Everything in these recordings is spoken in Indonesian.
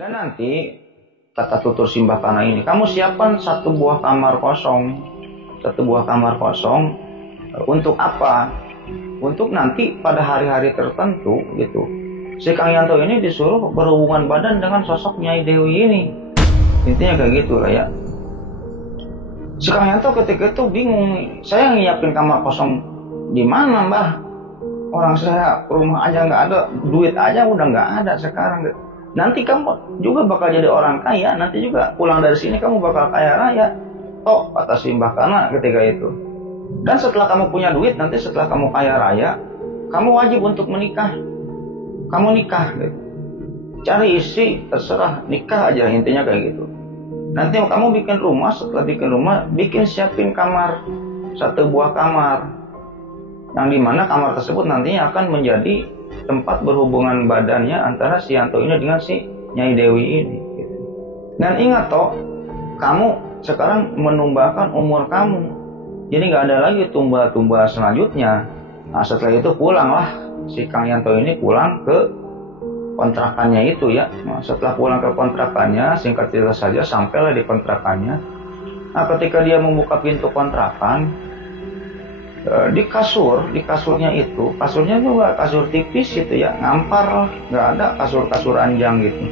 Dan nanti kata tutur Simbakana ini, kamu siapkan satu buah kamar kosong. Untuk apa? Untuk nanti pada hari-hari tertentu gitu, si Kang Yanto ini disuruh berhubungan badan dengan sosok Nyai Dewi ini. Intinya kayak gitu lah ya. Si Kang Yanto ketika itu bingung, saya nyiapin kamar kosong di mana mbah? Orang saya rumah aja nggak ada, duit aja udah nggak ada sekarang. Nanti kamu juga bakal jadi orang kaya, nanti juga pulang dari sini kamu bakal kaya raya. Oh, kata Simbakana ketika itu. Dan setelah kamu punya duit, nanti setelah kamu kaya raya, kamu wajib untuk menikah. Kamu nikah gitu. Cari istri, terserah, nikah aja, intinya kayak gitu. Nanti kamu bikin rumah, setelah bikin rumah, siapin kamar, satu buah kamar. Yang dimana kamar tersebut nantinya akan menjadi tempat berhubungan badannya antara si Yanto ini dengan si Nyai Dewi ini gitu. Dan ingat toh, kamu sekarang menumbakan umur kamu, jadi nggak ada lagi tumba-tumba selanjutnya. Nah setelah itu pulanglah si Kang Yanto ini pulang ke kontrakannya itu ya. Nah, setelah pulang ke kontrakannya, singkat cerita saja sampailah di kontrakannya. Nah ketika dia membuka pintu kontrakan, di kasurnya itu, kasurnya juga kasur tipis gitu ya, ngampar, nggak ada kasur ranjang gitu,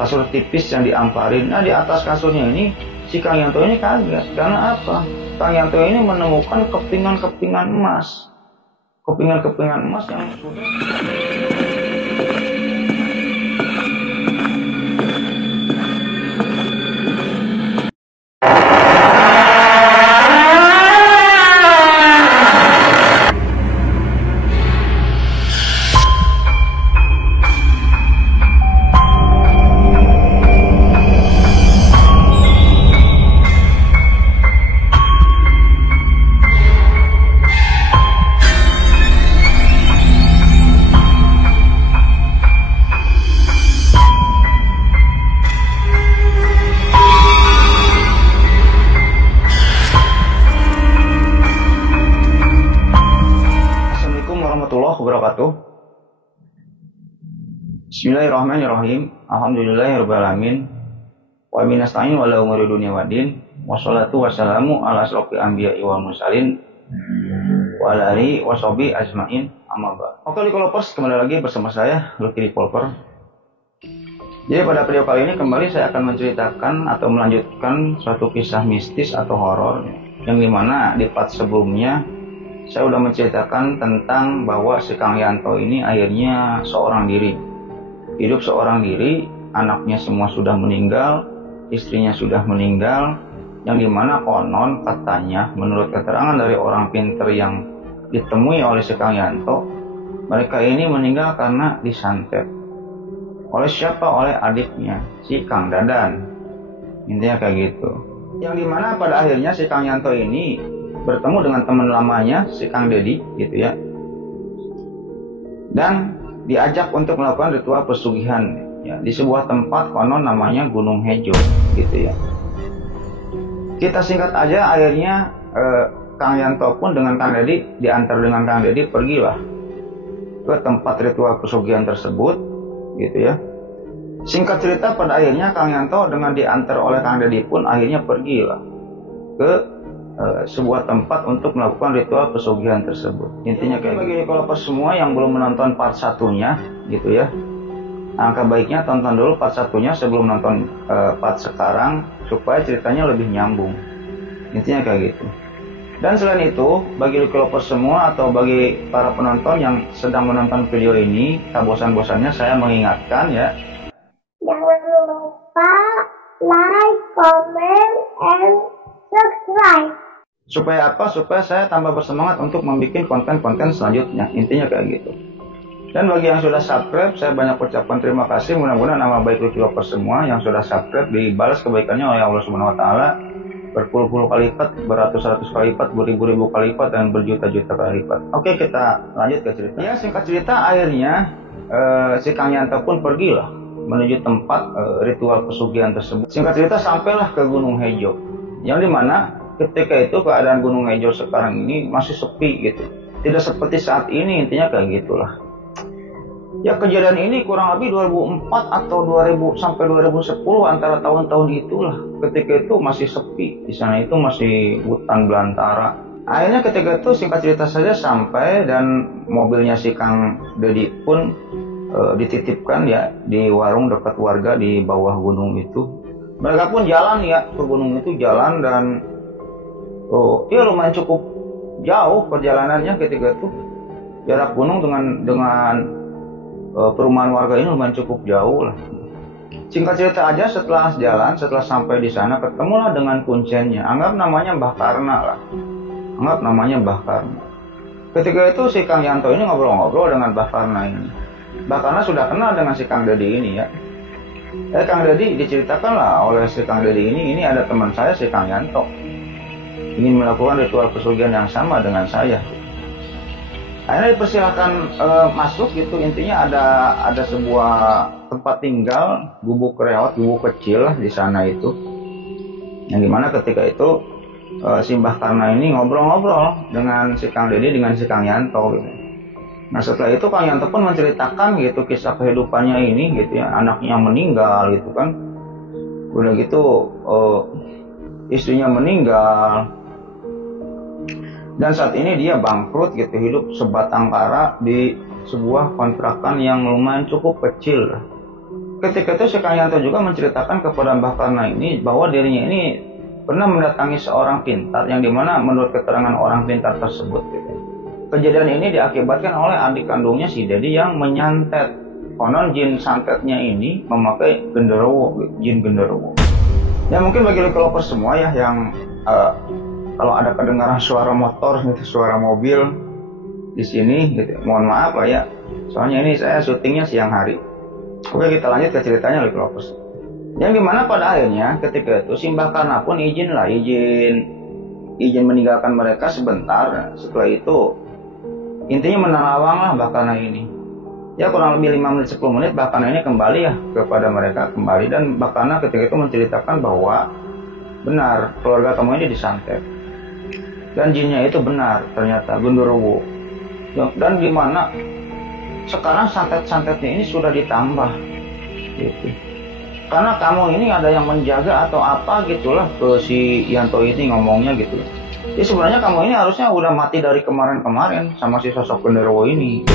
kasur tipis yang diamparin. Nah di atas kasurnya ini si Kang Yanto ini kaget, karena apa? Kang Yanto ini menemukan kepingan emas yang sudah wabarakatuh. Bismillahirrahmanirrahim. Alhamdulillahirrahmanirrahim. Wa minasta'in wa la umuri dunia wadin. Wassalatu wassalamu ala asrofil anbiya'i wal mursalin wa ala alihi wa sahbihi ajma'in, amma ba'd. Oke Likolopers, kembali lagi bersama saya Lucky Revolver. Jadi pada video kali ini kembali saya akan menceritakan atau melanjutkan suatu kisah mistis atau horor, yang dimana di part sebelumnya saya sudah menceritakan tentang bahwa si Kang Yanto ini akhirnya hidup seorang diri, anaknya semua sudah meninggal, istrinya sudah meninggal, yang dimana konon katanya menurut keterangan dari orang pinter yang ditemui oleh si Kang Yanto, mereka ini meninggal karena disantet. Oleh siapa? Oleh adiknya, si Kang Dadan. Intinya kayak gitu. Yang dimana pada akhirnya si Kang Yanto ini bertemu dengan teman lamanya si Kang Dedi gitu ya, dan diajak untuk melakukan ritual pesugihan ya, di sebuah tempat konon namanya Gunung Hejo gitu ya. Kita singkat aja, akhirnya Kang Yanto pun dengan Kang Dedi, diantar dengan Kang Dedi, pergilah ke tempat ritual pesugihan tersebut gitu ya. Singkat cerita, pada akhirnya Kang Yanto dengan diantar oleh Kang Dedi pun akhirnya pergilah ke sebuah tempat untuk melakukan ritual pesugihan tersebut. Intinya kayak bagi Nikolopers semua yang belum menonton part satunya gitu ya, angka baiknya tonton dulu part satunya sebelum nonton part sekarang, supaya ceritanya lebih nyambung. Intinya kayak gitu. Dan selain itu, bagi Nikolopers semua atau bagi para penonton yang sedang menonton video ini, tak bosan-bosannya saya mengingatkan ya, jangan lupa like, comment, and subscribe. Supaya apa? Supaya saya tambah bersemangat untuk membuat konten-konten selanjutnya. Intinya kayak gitu. Dan bagi yang sudah subscribe, saya banyak ucapkan terima kasih. Mudah-mudahan nama baik Nikolopers semua yang sudah subscribe dibalas kebaikannya oleh Allah Subhanahu Wa Taala berpuluh-puluh kali lipat, beratus-ratus kali lipat, beribu-ribu kali lipat, dan berjuta-juta kali lipat. Oke, kita lanjut ke cerita. Ya, singkat cerita, akhirnya si Kang Yanto pun pergilah menuju tempat ritual pesugihan tersebut. Singkat cerita, sampailah ke Gunung Hejo, yang dimana ketika itu keadaan Gunung Hejo sekarang ini masih sepi gitu, tidak seperti saat ini. Intinya kayak gitulah. Ya kejadian ini kurang lebih 2004 atau 2000 sampai 2010 antara tahun-tahun itulah. Ketika itu masih sepi, di sana itu masih hutan belantara. Akhirnya ketika itu singkat cerita saja sampai dan mobilnya si Kang Dedi pun dititipkan ya di warung dekat warga di bawah gunung itu. Mereka pun jalan ya ke gunung itu jalan dan ya lumayan cukup jauh perjalanannya ketika itu. Jarak gunung dengan perumahan warga ini lumayan cukup jauh lah. Singkat cerita aja setelah jalan, setelah sampai di sana ketemulah dengan kuncennya. Anggap namanya Mbah Karna lah. Anggap namanya Mbah Karna. Ketika itu si Kang Yanto ini ngobrol-ngobrol dengan Mbah Karna ini. Mbah Karna sudah kenal dengan si Kang Dedi ini ya. Kang Dedi diceritakan lah oleh si Kang Dedi ini ada teman saya si Kang Yanto. Ingin melakukan ritual pesugihan yang sama dengan saya. Akhirnya dipersilakan masuk gitu, intinya ada sebuah tempat tinggal, gubuk reot, gubuk kecil lah di sana itu. Yang dimana ketika itu si Mbah Karna ini ngobrol-ngobrol dengan si Kang Dedi dengan si Kang Yanto gitu. Nah setelah itu Kang Yanto pun menceritakan gitu kisah kehidupannya ini gitu ya, anaknya meninggal gitu kan. Udah gitu istrinya meninggal. Dan saat ini dia bangkrut gitu, hidup sebatang kara di sebuah kontrakan yang lumayan cukup kecil. Ketika itu si Kang Yanto juga menceritakan kepada Mbah Karna ini bahwa dirinya ini pernah mendatangi seorang pintar yang dimana menurut keterangan orang pintar tersebut gitu. Kejadian ini diakibatkan oleh adik kandungnya si Dedi yang menyantet. Konon jin santetnya ini memakai genderuwo, jin genderuwo. Ya mungkin bagi developer semua ya yang kalau ada kedengaran suara motor gitu, suara mobil di sini gitu, mohon maaf lah ya. Soalnya ini saya syutingnya siang hari. Oke, kita lanjut ke ceritanya developers. Yang dimana pada akhirnya ketika itu si Mbah Karna pun izin meninggalkan mereka sebentar. Setelah itu intinya menerawang lah Mbah Karna ini. Ya kurang lebih 5 menit 10 menit Mbah Karna ini kembali ya kepada mereka kembali, dan Mbah Karna ketika itu menceritakan bahwa benar keluarga kamu ini disantet. Dan jinnya itu benar ternyata genderuwo. Dan gimana sekarang santet-santetnya ini sudah ditambah gitu. Karena kamu ini ada yang menjaga atau apa gitulah ke si Yanto ini ngomongnya gitu. Jadi sebenarnya kamu ini harusnya udah mati dari kemarin-kemarin sama si sosok genderuwo ini.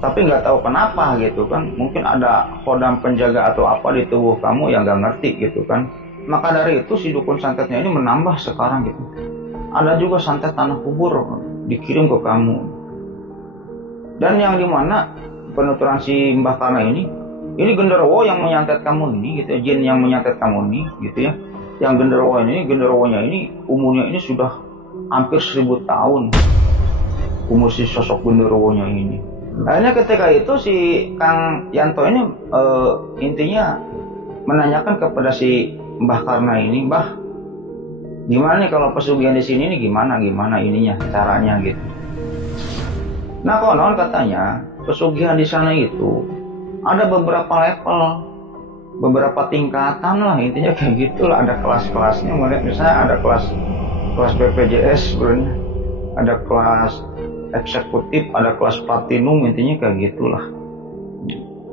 Tapi nggak tahu kenapa gitu kan. Mungkin ada kodam penjaga atau apa di tubuh kamu yang nggak ngerti gitu kan. Maka dari itu si dukun santetnya ini menambah sekarang gitu. Ada juga santet tanah kubur dikirim ke kamu. Dan yang dimana penuturan si Mbah Karna ini genderuwo yang menyantet kamu ini gitu ya, jin yang menyantet kamu ini gitu ya. Yang genderuwonya ini umurnya ini sudah hampir 1000 tahun. Umur si sosok genderuwonya ini. Akhirnya ketika itu si Kang Yanto ini intinya menanyakan kepada si Mbah Karna ini, Mbah, gimana nih kalau pesugihan di sini nih gimana ininya caranya gitu. Nah konon katanya pesugihan di sana itu ada beberapa level, beberapa tingkatan lah, intinya kayak gitulah, ada kelas-kelasnya. Misalnya ada kelas BPJS, ada kelas eksekutif, ada kelas platinum, intinya kayak gitulah.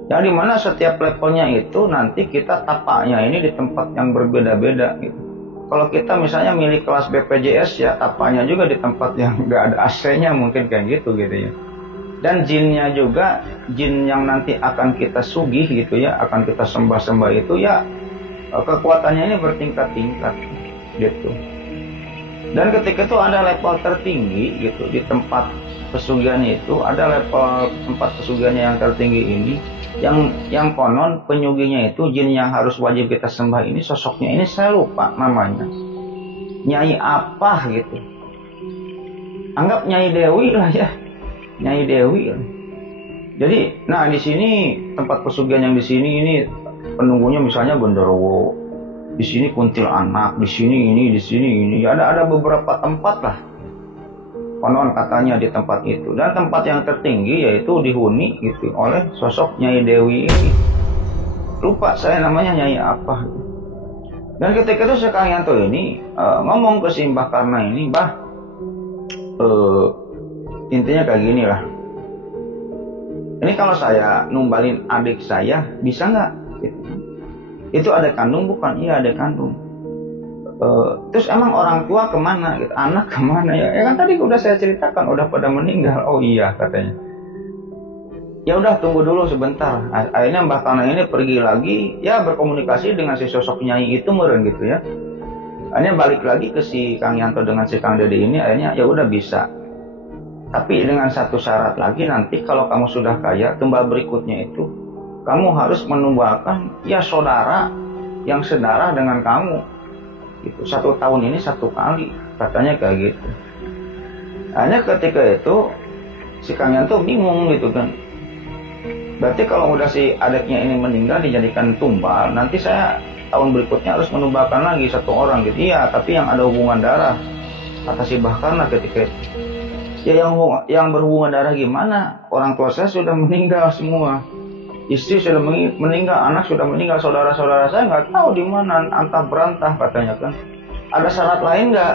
Yang dimana setiap levelnya itu nanti kita tapaknya ini di tempat yang berbeda-beda gitu. Kalau kita misalnya milih kelas BPJS ya tapaknya juga di tempat yang nggak ada AC-nya, mungkin kayak gitu ya. Dan jinnya juga, jin yang nanti akan kita sugih gitu ya, akan kita sembah-sembah itu ya kekuatannya ini bertingkat-tingkat gitu. Dan ketika itu ada level tertinggi gitu di tempat pesugihan itu, ada level tempat pesugihannya yang tertinggi ini, yang konon penyuginya itu jin yang harus wajib kita sembah ini, sosoknya ini saya lupa namanya, Nyai apa gitu, anggap Nyai Dewi lah ya, Nyai Dewi. Jadi nah di sini tempat pesugihan yang di sini ini penunggunya misalnya genderuwo, di sini kuntilanak, di sini ini, ada beberapa tempat lah konon katanya di tempat itu. Dan tempat yang tertinggi yaitu dihuni gitu oleh sosok Nyai Dewi ini, lupa saya namanya Nyai apa. Dan ketika itu si Kang Yanto ini ngomong ke si Mbah Karna ini, Mbah, intinya kayak gini lah, Ini kalau saya numbalin adik saya, bisa nggak? Gitu. Itu adik kandung bukan? Iya adik kandung. Terus emang orang tua kemana? Gitu. Anak kemana ya? Ya kan tadi udah saya ceritakan, udah pada meninggal. Oh iya katanya. Ya udah tunggu dulu sebentar. Akhirnya Mbah Kana ini pergi lagi, ya berkomunikasi dengan si sosok nyai itu meren gitu ya. Akhirnya balik lagi ke si Kang Yanto dengan si Kang Dede ini, akhirnya ya udah bisa. Tapi dengan satu syarat lagi, nanti kalau kamu sudah kaya, tumbal berikutnya itu kamu harus menumbalkan ya saudara yang sedarah dengan kamu. Gitu. 1 tahun ini 1 kali, katanya kayak gitu. Hanya ketika itu si Kang Yanto bingung gitu kan. Berarti kalau udah si adiknya ini meninggal dijadikan tumbal, nanti saya tahun berikutnya harus menumbalkan lagi 1 orang gitu. Iya, tapi yang ada hubungan darah, kata si Mbah Kana ketika itu. Ya yang berhubungan darah gimana? Orang tua saya sudah meninggal semua. Istri sudah meninggal, anak sudah meninggal, saudara-saudara saya nggak tahu di mana, antah berantah katanya kan. Ada syarat lain nggak,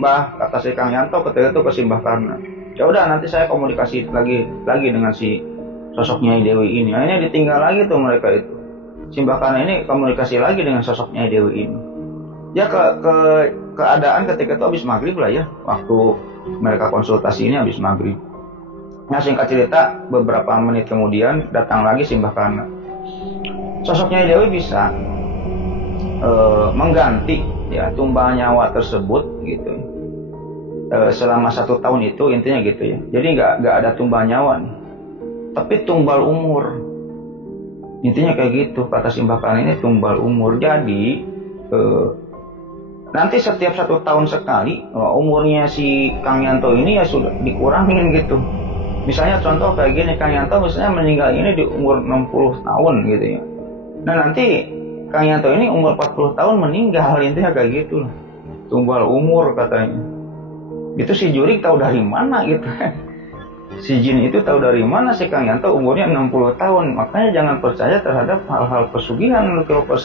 Mbah? Kata si Kang Yanto ketika itu ke si Mbah Kana. Ya udah nanti saya komunikasi lagi dengan si sosok Nyai Dewi ini. Akhirnya ditinggal lagi tuh mereka itu. Si Mbah Kana ini komunikasi lagi dengan sosok Nyai Dewi ini. Ya keadaan ketika itu habis maghrib lah ya, waktu mereka konsultasi ini habis maghrib. Nah singkat cerita, beberapa menit kemudian datang lagi si Mbah Kana. Sosoknya Dewi bisa mengganti ya tumbal nyawa tersebut gitu. Selama 1 tahun itu intinya gitu ya. Jadi nggak ada tumbal nyawa nih, tapi tumbal umur. Intinya kayak gitu kata si Mbah Kana ini, tumbal umur. Jadi nanti setiap 1 tahun sekali umurnya si Kang Yanto ini ya sudah dikurangin gitu. Misalnya contoh kayak gini, Kang Yanto misalnya meninggal ini di umur 60 tahun gitu ya. Nah nanti Kang Yanto ini umur 40 tahun meninggal, intinya kayak gitu lah. Tumbal umur katanya. Itu si Jurik tahu dari mana gitu. Si Jin itu tahu dari mana si Kang Yanto umurnya 60 tahun. Makanya jangan percaya terhadap hal-hal pesugihan kalau pas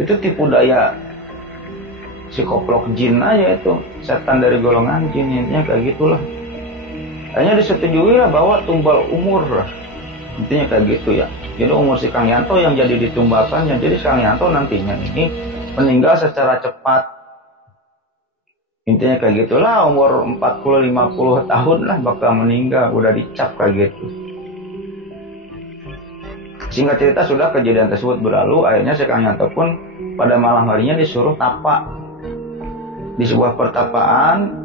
itu tipu daya si koplok jin aja itu, setan dari golongan jin, intinya kayak gitulah. Hanya disetujui lah bahwa tumbal umur lah, intinya kayak gitu ya. Jadi umur si Kang Yanto yang jadi ditumbalkan, jadi Kang Yanto nantinya ini meninggal secara cepat. Intinya kayak gitulah, umur 40-50 tahun lah bakal meninggal, udah dicap kayak gitu. Singkat cerita sudah kejadian tersebut berlalu, akhirnya si Kang Yanto pun pada malam harinya disuruh tapa di sebuah pertapaan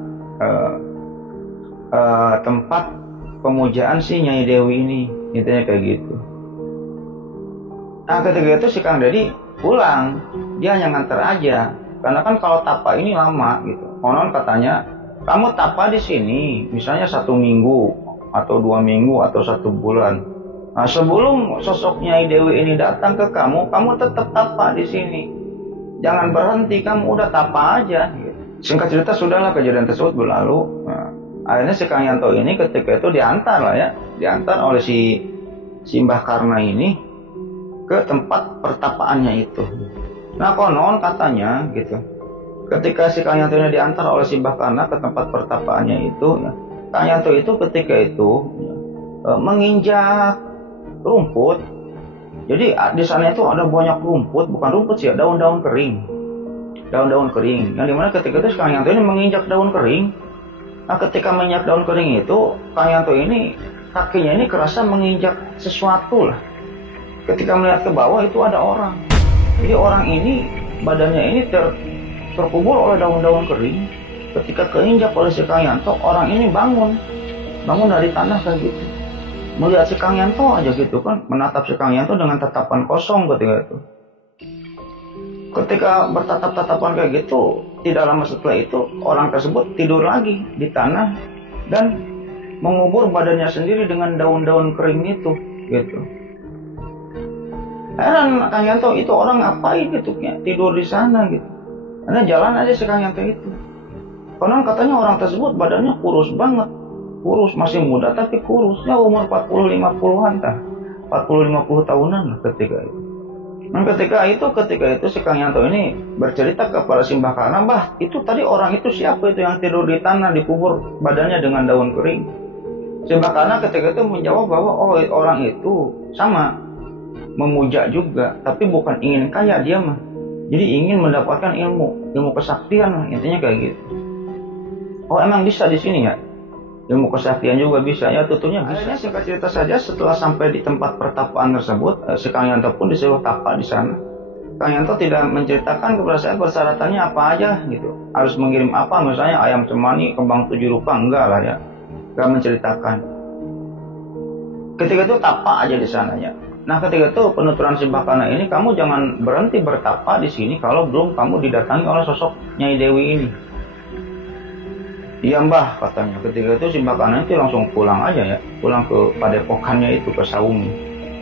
tempat pemujaan si Nyai Dewi ini, intinya kayak gitu. Nah ketika itu si Kang Dedi pulang, dia hanya nganter aja, karena kan kalau tapa ini lama gitu. Konon katanya kamu tapa di sini, misalnya 1 minggu atau 2 minggu atau 1 bulan. Nah sebelum sosok Nyai Dewi ini datang ke kamu tetap tapa di sini, jangan berhenti, kamu udah tapa aja. Gitu. Singkat cerita sudahlah kejadian tersebut berlalu. Nah, akhirnya si Kang Yanto ini ketika itu diantar lah ya, diantar oleh si Mbah Kana ini ke tempat pertapaannya itu. Nah konon katanya gitu, ketika si Kang Yanto ini diantar oleh si Mbah Kana ke tempat pertapaannya itu, ya, Kang Yanto itu ketika itu menginjak rumput. Jadi di sana itu ada banyak rumput, bukan rumput sih, daun-daun kering, daun-daun kering. Yang dimana ketika itu si Kang Yanto ini menginjak daun kering. Nah ketika menginjak daun kering itu, Kang Yanto ini kakinya ini kerasa menginjak sesuatu lah. Ketika melihat ke bawah itu ada orang. Jadi orang ini badannya ini terkubur oleh daun-daun kering. Ketika keinjak oleh si Kang Yanto, orang ini bangun dari tanah kayak gitu. Melihat si Kang Yanto aja gitu kan, menatap si Kang Yanto dengan tatapan kosong ketika itu. Ketika bertatap-tatapan kayak gitu, tidak lama setelah itu orang tersebut tidur lagi di tanah dan mengubur badannya sendiri dengan daun-daun kering itu gitu. Heran Kang Yanto, itu orang ngapain gitu ya, tidur di sana gitu. Karena jalan aja si Kang Yanto itu. Konon katanya orang tersebut badannya kurus banget, kurus, masih muda tapi kurus, ya umur 40-50-an tah, 40-50 tahunan lah ketika itu. Dan ketika itu si Kang Yanto ini bercerita kepada si Mbah Kana, "Mbah, itu tadi orang itu siapa itu yang tidur di tanah, dikubur badannya dengan daun kering?" Si Bakana ketika itu menjawab bahwa oh orang itu sama memuja juga, tapi bukan ingin kaya dia mah. Jadi ingin mendapatkan ilmu kesaktian lah, intinya kayak gitu. Oh emang bisa di sini ya? Ilmu kesaktian juga bisa ya, tentunya bisa. Akhirnya singkat cerita saja, setelah sampai di tempat pertapaan tersebut, si Kang Yanto pun disuruh tapa di sana. Kang Yanto tidak menceritakan kepada saya persyaratannya apa aja gitu. Harus mengirim apa, misalnya ayam cemani, kembang 7 rupa, enggak lah ya. Enggak menceritakan. Ketika itu tapa aja di sana ya. Nah ketika itu penuturan si Bakana ini, kamu jangan berhenti bertapa di sini kalau belum kamu didatangi oleh sosok Nyai Dewi ini. Iya mbah katanya. Ketika itu si Bakana itu langsung pulang aja ya, pulang ke padepokannya itu, ke Saungi,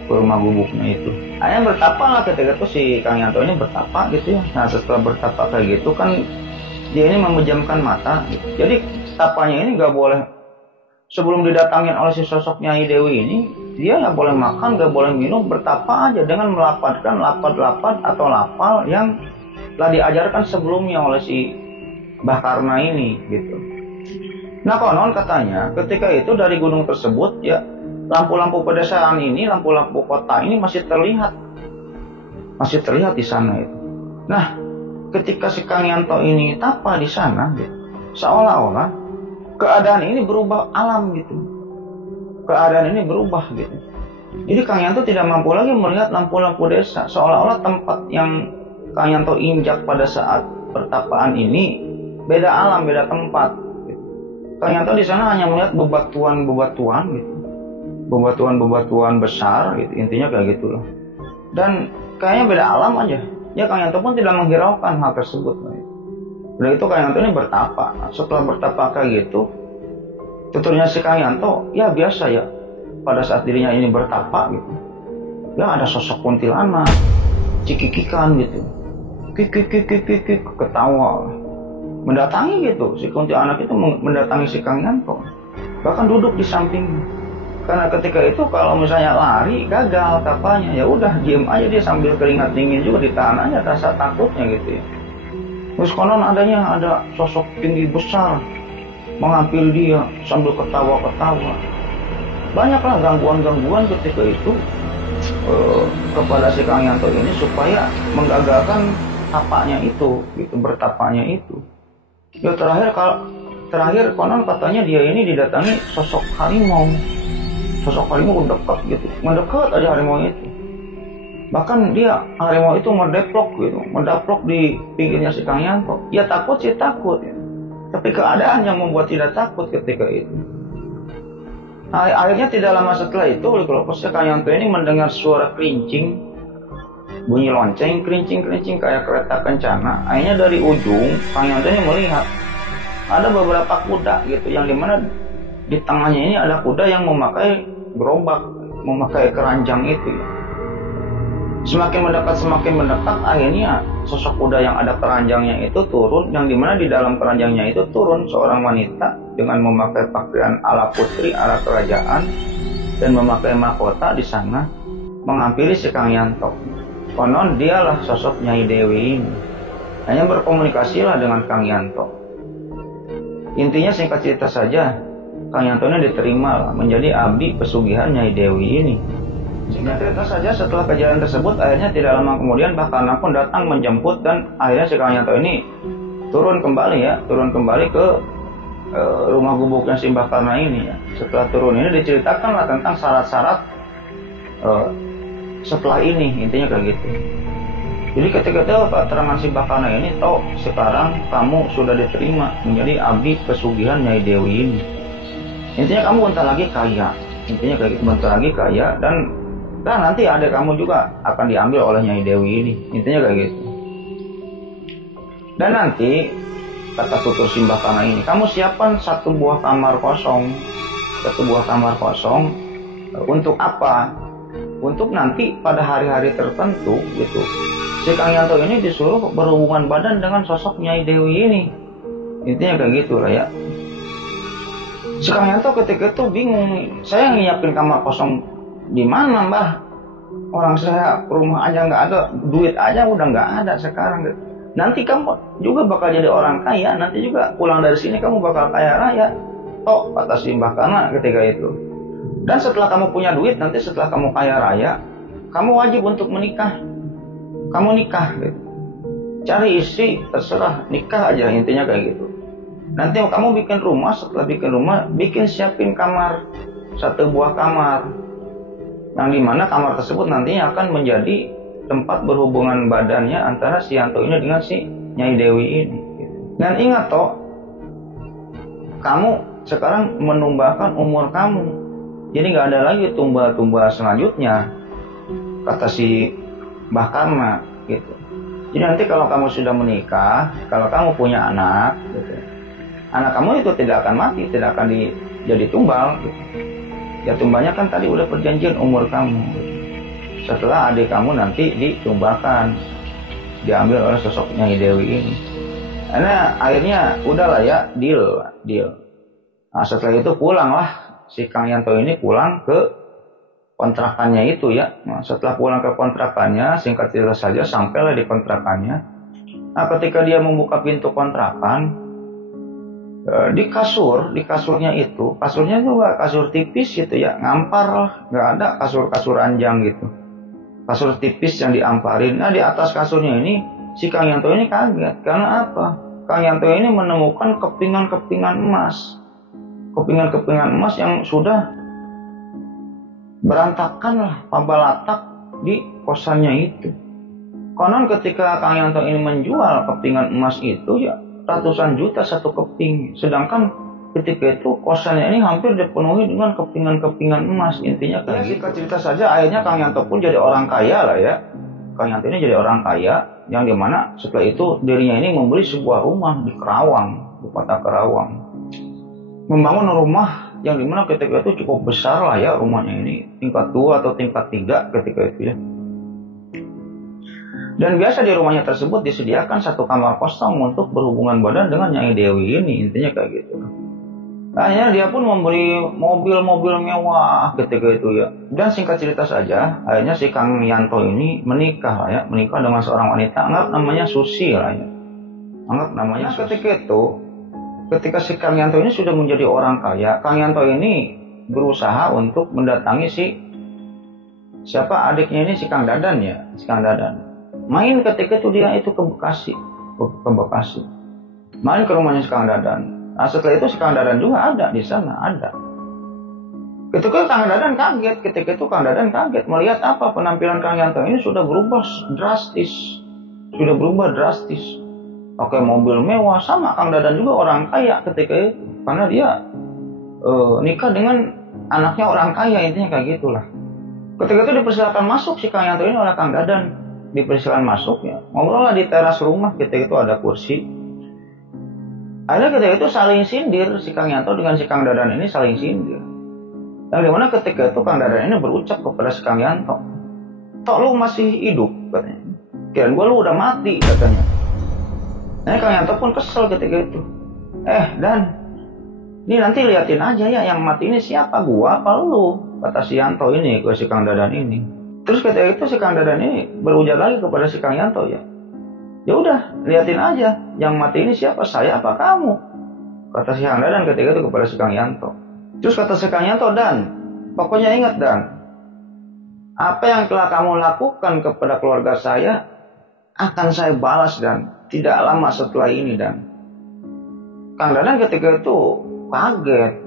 ke rumah gubuknya itu. Akhirnya bertapa lah ketika itu si Kang Yanto ini bertapa gitu ya. Nah setelah bertapa kayak gitu kan dia ini memejamkan mata gitu. Jadi tapanya ini gak boleh, sebelum didatangin oleh si sosok Nyai Dewi ini, dia gak boleh makan, gak boleh minum, bertapa aja dengan melafadzkan lapad-lapad atau lafal yang telah diajarkan sebelumnya oleh si Bakarna ini gitu. Nah konon katanya ketika itu dari gunung tersebut ya, lampu-lampu pedesaan ini, lampu-lampu kota ini masih terlihat di sana itu. Nah ketika si Kang Yanto ini tapa di sana gitu, seolah-olah keadaan ini berubah alam gitu. Keadaan ini berubah gitu. Jadi Kang Yanto tidak mampu lagi melihat lampu-lampu desa, seolah-olah tempat yang Kang Yanto injak pada saat pertapaan ini beda alam, beda tempat. Kang Yanto di sana hanya melihat bebatuan gitu, bebatuan besar gitu, intinya kayak gitulah. Dan kayaknya beda alam aja. Ya Kang Yanto pun tidak menghiraukan hal tersebut. Udah itu Kang Yanto ini bertapa. Nah, setelah bertapa kayak gitu, tuturnya si Kang Yanto, ya biasa ya. Pada saat dirinya ini bertapa gitu, ya ada sosok kuntilanak, cikikikan gitu, kik ketawa. Mendatangi gitu, si kuntilanak itu mendatangi si Kang Yanto, bahkan duduk di sampingnya. Karena ketika itu kalau misalnya lari gagal tapanya, ya udah diem aja dia sambil keringat dingin juga, ditahan aja rasa takutnya gitu ya. Terus konon ada sosok tinggi besar menghampiri dia sambil ketawa-ketawa. Banyaklah gangguan-gangguan ketika itu kepada si Kang Yanto ini supaya menggagalkan tapanya itu, gitu, bertapanya itu. Ya terakhir konon katanya dia ini didatangi sosok harimau. Sosok harimau mendekat aja harimau itu. Bahkan harimau itu mendaplok di pinggirnya si Kang Yanto. Ya takut sih takut ya. Tapi keadaan yang membuat tidak takut ketika itu. Akhirnya tidak lama setelah itu, kalau si Kang Yanto ini mendengar suara kerincing, bunyi lonceng, kerincing kayak kereta kencana. Akhirnya dari ujung Kang Yanto ini melihat ada beberapa kuda gitu, yang dimana di tengahnya ini ada kuda yang memakai gerobak, memakai keranjang itu. Semakin mendekat, akhirnya sosok kuda yang ada keranjangnya itu turun, yang dimana di dalam keranjangnya itu turun seorang wanita dengan memakai pakaian ala putri, ala kerajaan, dan memakai mahkota di sana, menghampiri si Kang Yanto. Konon dialah sosok Nyai Dewi ini. Hanya berkomunikasilah dengan Kang Yanto. Intinya singkat cerita saja, Kang Yanto ini diterima menjadi abdi pesugihan Nyai Dewi ini. Singkat cerita saja, setelah kejadian tersebut, akhirnya tidak lama kemudian Bakana pun datang menjemput, dan akhirnya si Kang Yanto ini turun kembali ke rumah gubuknya si Bakana ini ya. Setelah turun ini diceritakanlah tentang syarat-syarat setelah ini, intinya kayak gitu. Jadi ketika itu keterangan si Bakana ini, toh sekarang kamu sudah diterima menjadi abdi pesugihan Nyai Dewi ini. Intinya kamu bentar lagi kaya, intinya kayak gitu, bentar lagi kaya, dan nanti adik kamu juga akan diambil oleh Nyai Dewi ini, intinya kayak gitu. Dan nanti kata tutur si Bakana ini, kamu siapkan satu buah kamar kosong. Untuk apa? Untuk nanti pada hari-hari tertentu gitu, si Kang Yanto ini disuruh berhubungan badan dengan sosok Nyai Dewi ini. Intinya kayak gitu lah ya. Si Kang Yanto ketika itu bingung, saya nyiapin kamar kosong di mana mbah? Orang saya rumah aja nggak ada, duit aja udah nggak ada sekarang. Nanti kamu juga bakal jadi orang kaya, nanti juga pulang dari sini kamu bakal kaya raya. tok kata si Mbah Kana ketika itu. Dan setelah kamu punya duit, nanti setelah kamu kaya raya, kamu wajib untuk menikah. Kamu nikah gitu. Cari istri terserah, nikah aja, intinya kayak gitu. Nanti kamu bikin rumah, setelah bikin rumah, siapin kamar, 1 buah kamar, yang dimana kamar tersebut nantinya akan menjadi tempat berhubungan badannya antara si Yanto ini dengan si Nyai Dewi ini. Dan ingat toh, kamu sekarang menumbuhkan umur kamu, jadi nggak ada lagi tumbal-tumbal selanjutnya, kata si Mbah Karna gitu. Jadi nanti kalau kamu sudah menikah, kalau kamu punya anak gitu, anak kamu itu tidak akan mati, tidak akan jadi tumbal gitu. Ya tumbalnya kan tadi udah perjanjian umur kamu gitu. Setelah adik kamu nanti ditumbalkan, diambil oleh sosok Nyai Dewi ini. Karena akhirnya udahlah ya, deal. Nah setelah itu pulanglah si Kang Yanto ini pulang ke kontrakannya itu ya. Nah, setelah pulang ke kontrakannya, singkat cerita saja sampailah di kontrakannya. Nah ketika dia membuka pintu kontrakan, di kasurnya itu, kasurnya juga kasur tipis gitu ya, ngampar lah, nggak ada kasur ranjang gitu, kasur tipis yang diamparin. Nah di atas kasurnya ini si Kang Yanto ini kaget, karena apa? Kang Yanto ini menemukan kepingan-kepingan emas yang sudah berantakan lah, pabalatak di kosannya itu. Konon ketika Kang Yanto ini menjual kepingan emas itu ya ratusan juta 1 keping, sedangkan ketika itu kosannya ini hampir dipenuhi dengan kepingan-kepingan emas. Intinya kayak gitu. Cerita saja akhirnya Kang Yanto pun jadi orang kaya lah ya. Kang Yanto ini jadi orang kaya, yang dimana setelah itu dirinya ini membeli sebuah rumah di Kerawang, di kota Kerawang, membangun rumah yang dimana ketika itu cukup besar lah ya rumahnya ini, tingkat 2 atau tingkat 3 ketika itu ya. Dan biasa di rumahnya tersebut disediakan 1 kamar kosong untuk berhubungan badan dengan Nyai Dewi ini, intinya kayak gitu. Akhirnya dia pun membeli mobil-mobil mewah ketika itu ya. Dan singkat cerita saja, akhirnya si Kang Yanto ini menikah lah ya, menikah dengan seorang wanita, anggap namanya Susi lah ya. Anggap namanya Susi. Ketika si Kang Yanto ini sudah menjadi orang kaya, Kang Yanto ini berusaha untuk mendatangi siapa adiknya ini, si Kang Dadan ya, si Kang Dadan. Main ketika itu dia itu ke Bekasi, main ke rumahnya si Kang Dadan. Nah setelah itu si Kang Dadan juga ada di sana, ada. Ketika Kang Dadan kaget, melihat apa, penampilan Kang Yanto ini sudah berubah drastis. Pakai mobil mewah, sama Kang Dadan juga orang kaya ketika itu, karena dia nikah dengan anaknya orang kaya, intinya kayak gitulah. Ketika itu dipersilakan masuk si Kang Yanto ini oleh Kang Dadan. Dipersilakan masuk ya, ngobrol lah di teras rumah, ketika itu ada kursi. Akhirnya ketika itu saling sindir, si Kang Yanto dengan si Kang Dadan ini saling sindir. Yang dimana ketika itu Kang Dadan ini berucap kepada si Kang Yanto, "Tok, lu masih hidup?" katanya. "Kirain gua lu udah mati," katanya. Nah Kang Yanto pun kesel ketika itu. Dan ini nanti liatin aja ya, yang mati ini siapa, gua apa lu?" kata si Yanto ini ke si Kang Dadan ini. Terus ketika itu si Kang Dadan ini berujar lagi kepada si Kang Yanto ya. "Ya udah, liatin aja, yang mati ini siapa, saya apa kamu?" kata si Kang Dadan ketika itu kepada si Kang Yanto. Terus kata si Kang Yanto, "Dan, pokoknya ingat Dan, apa yang telah kamu lakukan kepada keluarga saya akan saya balas Dan, tidak lama setelah ini Dan." Kang Dadan ketika itu kaget.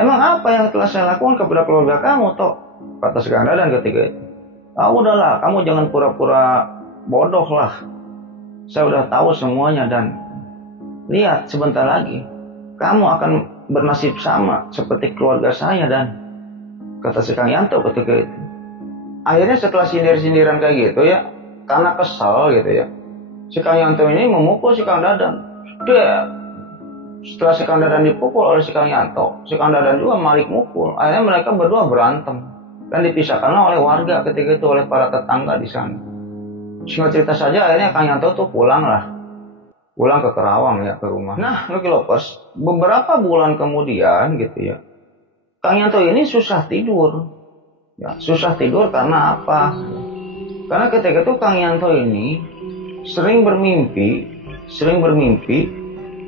"Emang apa yang telah saya lakukan kepada keluarga kamu, Tok?" kata si Kang Dadan ketika itu. "Udahlah, kamu jangan pura-pura bodoh lah. Saya udah tahu semuanya Dan. Lihat, sebentar lagi kamu akan bernasib sama seperti keluarga saya Dan," kata si Kang Yanto ketika itu. Akhirnya setelah sindir-sindiran kayak gitu ya, karena kesal gitu ya, si Kang Yanto ini memukul si Kang Dadan. Setelah si Kang Dadan dipukul oleh si Kang Yanto, si Kang Dadan juga balik mukul. Akhirnya mereka berdua berantem dan dipisahkanlah oleh warga ketika itu, oleh para tetangga di sana. Singkat cerita saja akhirnya Kang Yanto tuh pulang ke Kerawang ya, ke rumah. Nah Lucky Lovers, beberapa bulan kemudian gitu ya, Kang Yanto ini susah tidur ya. Susah tidur karena apa? Karena ketika itu Kang Yanto ini sering bermimpi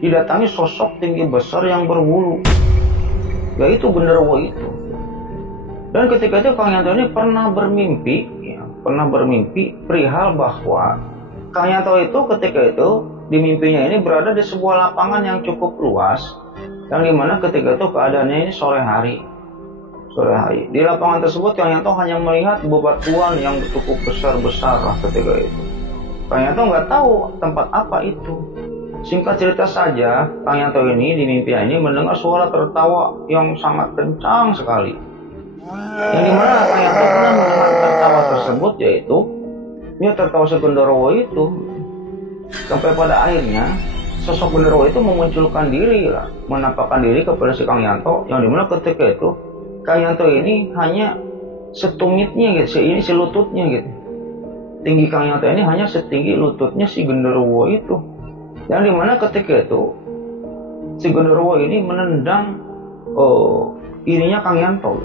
didatangi sosok tinggi besar yang berbulu, yaitu genderuwo itu. Dan ketika itu Kang Yanto ini pernah bermimpi perihal bahwa Kang Yanto itu ketika itu di mimpinya ini berada di sebuah lapangan yang cukup luas, yang dimana ketika itu keadaannya ini sore hari. Di lapangan tersebut Kang Yanto hanya melihat bebatuan yang cukup besar-besar lah ketika itu. Kang Yanto nggak tahu tempat apa itu. Singkat cerita saja, Kang Yanto ini di mimpinya ini mendengar suara tertawa yang sangat kencang sekali. Yang dimana Kang Yanto pernah mendengar tertawa tersebut, yaitu tertawa si genderuwo itu. Sampai pada akhirnya sosok genderuwo itu memunculkan diri lah, menampakkan diri kepada si Kang Yanto, yang dimana ketika itu Kang Yanto ini hanya setumitnya gitu, si lututnya gitu. Tinggi Kang Yanto ini hanya setinggi lututnya si genderuwo itu. Yang dimana ketika itu si genderuwo ini menendang ininya Kang Yanto,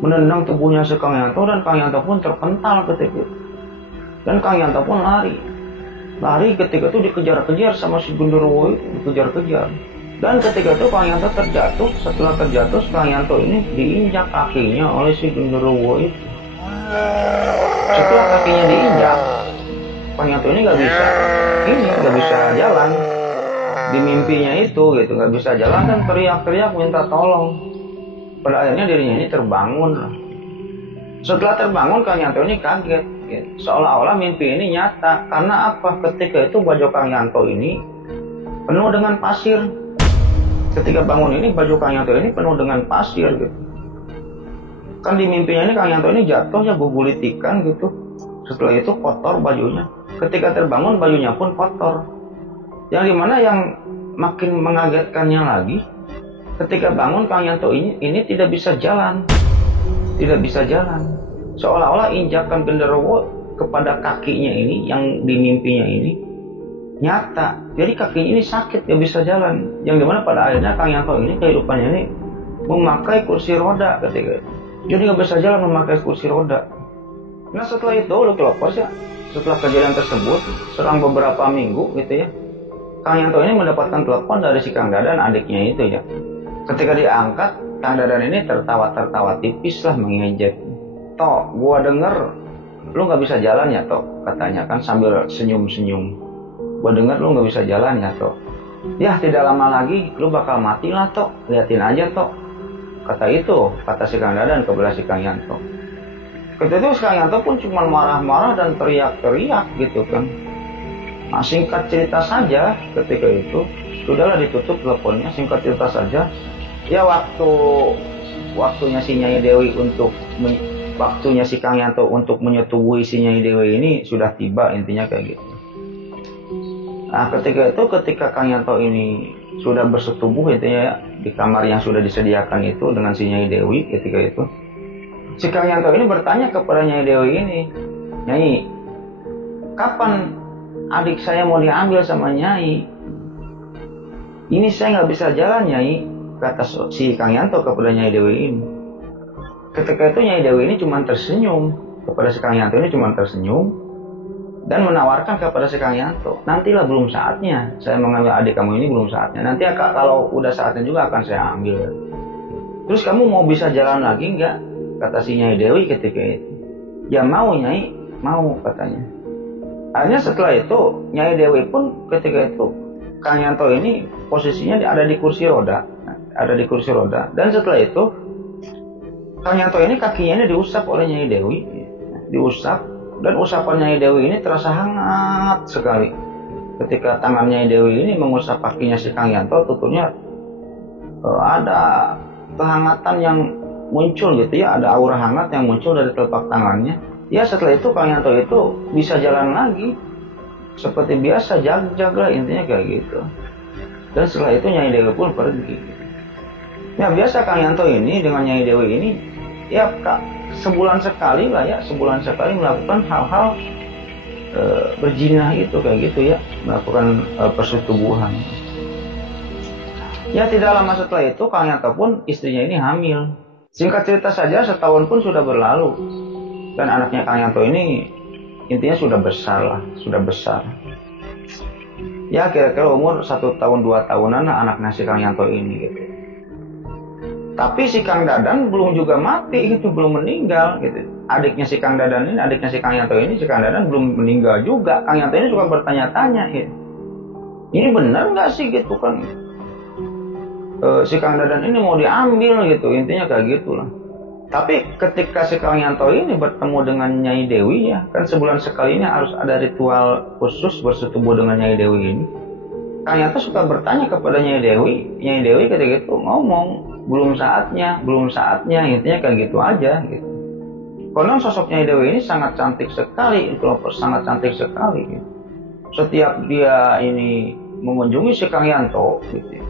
menendang tubuhnya si Kang Yanto, dan Kang Yanto pun terpental ketika itu. Dan Kang Yanto pun lari ketika itu dikejar-kejar sama si genderuwo itu, dikejar-kejar. Dan ketika itu Kang Yanto terjatuh. Setelah terjatuh, Kang Yanto ini diinjak kakinya oleh si genderuwo itu. Setelah kakinya diinjak, Kang Yanto ini nggak bisa jalan. Di mimpinya itu gitu, nggak bisa jalan dan teriak-teriak minta tolong. Pada akhirnya dirinya ini terbangun. Setelah terbangun, Kang Yanto ini kaget, gitu. Seolah-olah mimpi ini nyata. Karena apa? Ketika itu baju Kang Yanto ini penuh dengan pasir. Ketika bangun ini baju Kang Yanto ini penuh dengan pasir gitu. Kan di mimpinya ini Kang Yanto ini jatuhnya gugulitikan gitu. Setelah itu kotor bajunya. Ketika terbangun bajunya pun kotor. Yang dimana yang makin mengagetkannya lagi, ketika bangun Kang Yanto ini tidak bisa jalan. Seolah-olah injakan genderuwo kepada kakinya ini yang di mimpinya ini nyata. Jadi kakinya ini sakit, gak bisa jalan. Yang dimana pada akhirnya Kang Yanto ini kehidupannya ini memakai kursi roda ketika itu. Jadi gak bisa jalan memakai kursi roda. Nah setelah itu lu kelopos ya, setelah kejadian tersebut selang beberapa minggu gitu ya, Kang Yanto ini mendapatkan telepon dari si Kang Dadan, adiknya itu ya. Ketika diangkat, Kang Dadan ini tertawa tipis lah, mengejek. Tok, gua denger lu gak bisa jalan ya Tok, katanya kan sambil senyum-senyum. Gua denger lu gak bisa jalan ya Tok. Ya tidak lama lagi lu bakal mati lah Tok, liatin aja Tok. Kata si Kang Dadan kepada si Kang Yanto. Ketika itu si Kang Yanto pun cuma marah-marah dan teriak-teriak gitu kan. Nah, singkat cerita saja ketika itu sudahlah ditutup teleponnya. Singkat cerita saja ya, waktunya si Nyai Dewi waktunya si Kang Yanto untuk menyetubuhi si Nyai Dewi ini sudah tiba, intinya kayak gitu. Nah ketika Kang Yanto ini sudah bersetubuh intinya ya, di kamar yang sudah disediakan itu dengan si Nyai Dewi, ketika itu si Kang Yanto ini bertanya kepada Nyai Dewi ini, Nyai, kapan adik saya mau diambil sama Nyai? Ini saya nggak bisa jalan Nyai, kata si Kang Yanto kepada Nyai Dewi ini. Ketika itu Nyai Dewi ini cuma tersenyum kepada si Kang Yanto ini, cuma tersenyum dan menawarkan kepada si Kang Yanto, nantilah belum saatnya saya mengambil adik kamu ini, belum saatnya. Nanti kalau udah saatnya juga akan saya ambil. Terus kamu mau bisa jalan lagi nggak? Kata si Nyai Dewi ketika itu. Ya mau Nyai, mau katanya. Akhirnya setelah itu Nyai Dewi pun ketika itu Kang Yanto ini posisinya ada di kursi roda, dan setelah itu Kang Yanto ini kakinya ini diusap oleh Nyai Dewi, dan usapan Nyai Dewi ini terasa hangat sekali. Ketika tangan Nyai Dewi ini mengusap kakinya si Kang Yanto, tentunya ada kehangatan yang muncul gitu ya, ada aura hangat yang muncul dari telapak tangannya. Ya setelah itu Kang Yanto itu bisa jalan lagi seperti biasa, jag-jag lah intinya kayak gitu. Dan setelah itu Nyai Dewi pun pergi. Ya biasa Kang Yanto ini dengan Nyai Dewi ini ya sebulan sekali melakukan hal-hal berjinah itu kayak gitu ya, melakukan persetubuhan. Ya tidak lama setelah itu Kang Yanto pun istrinya ini hamil. Singkat cerita saja setahun pun sudah berlalu. Dan anaknya Kang Yanto ini intinya sudah besar. ya kira-kira umur 1 tahun 2 tahunan anaknya si Kang Yanto ini gitu. Tapi si Kang Dadan belum juga mati gitu, belum meninggal gitu. Adiknya si Kang Dadan ini, adiknya si Kang Yanto ini, si Kang Dadan belum meninggal juga. Kang Yanto ini suka bertanya-tanya gitu. Ini benar nggak sih gitu kan? Si Kang Dadan ini mau diambil gitu, intinya kayak gitulah. Tapi ketika si Kang Yanto ini bertemu dengan Nyai Dewi ya, kan sebulan sekali ini harus ada ritual khusus bersetubuh dengan Nyai Dewi ini. Kang Yanto suka bertanya kepada Nyai Dewi ketika itu ngomong, belum saatnya, intinya kayak gitu aja gitu. Konon sosok Nyai Dewi ini sangat cantik sekali, itu sangat cantik sekali gitu. Setiap dia ini mengunjungi si Kang Yanto gitu,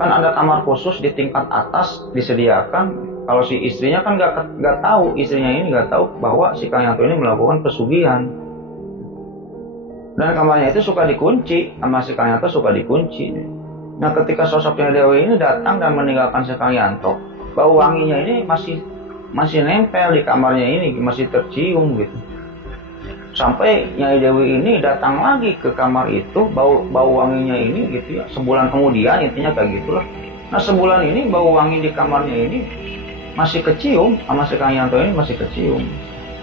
kan ada kamar khusus di tingkat atas disediakan. Kalau si istrinya kan nggak tahu, istrinya ini nggak tahu bahwa si Kang Yanto ini melakukan pesugihan. Dan kamarnya itu suka dikunci, sama si Kang Yanto suka dikunci. Nah ketika sosoknya Dewi ini datang dan meninggalkan si Kang Yanto, bau wanginya ini masih nempel di kamarnya ini, masih tercium gitu. Sampai Nyai Dewi ini datang lagi ke kamar itu, bau wanginya ini gitu ya, sebulan kemudian, intinya kayak gitulah. Nah sebulan ini bau wangi di kamarnya ini masih kecium, sama si Kang Yanto ini masih kecium,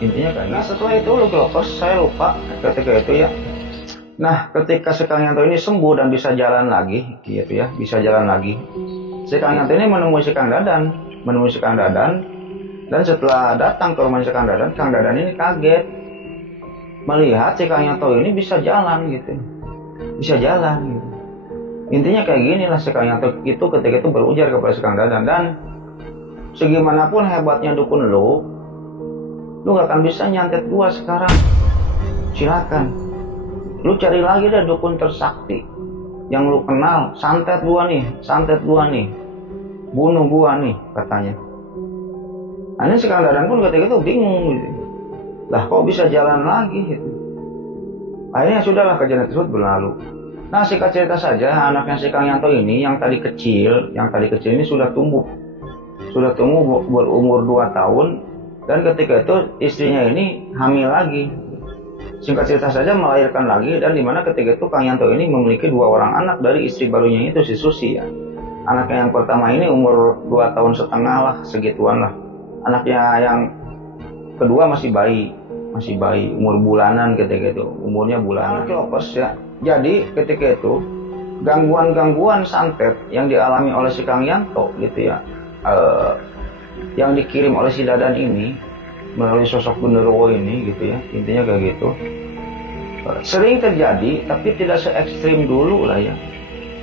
intinya kayak gitu. Nah setelah itu saya lupa ketika itu ya. Nah ketika si Kang Yanto ini sembuh dan bisa jalan lagi gitu ya, bisa jalan lagi, si Kang Yanto ini menemui si Kang Dadan, dan setelah datang ke rumah si Kang Dadan ini kaget melihat si Kang Yanto ini bisa jalan gitu. Intinya kayak gini lah, si Kang Yanto itu ketika itu berujar kepada si Kang Dadan, dan segimanapun hebatnya dukun lu gak akan bisa nyantet gua sekarang. Silakan, lu cari lagi deh dukun tersakti yang lu kenal, santet gua nih, bunuh gua nih, katanya. Nah si Kang Dadan pun ketika itu bingung gitu. Lah kok bisa jalan lagi gitu. Akhirnya sudahlah kejadian tersebut berlalu. Nah singkat cerita saja, anaknya si Kang Yanto ini yang tadi kecil ini sudah tumbuh berumur 2 tahun, dan ketika itu istrinya ini hamil lagi. Singkat cerita saja melahirkan lagi, dan dimana ketika itu Kang Yanto ini memiliki 2 orang anak dari istri barunya itu si Susi ya. Anaknya yang pertama ini umur 2 tahun setengah lah, segituan lah. Anaknya yang kedua masih bayi, umur bulanan ketika itu, umurnya bulanan. Kelopes ya. Jadi ketika itu gangguan santet yang dialami oleh si Kang Yanto gitu ya, yang dikirim oleh si Dadan ini melalui sosok genderuwo ini gitu ya, intinya kayak gitu, sering terjadi tapi tidak se ekstrim dulu lah ya.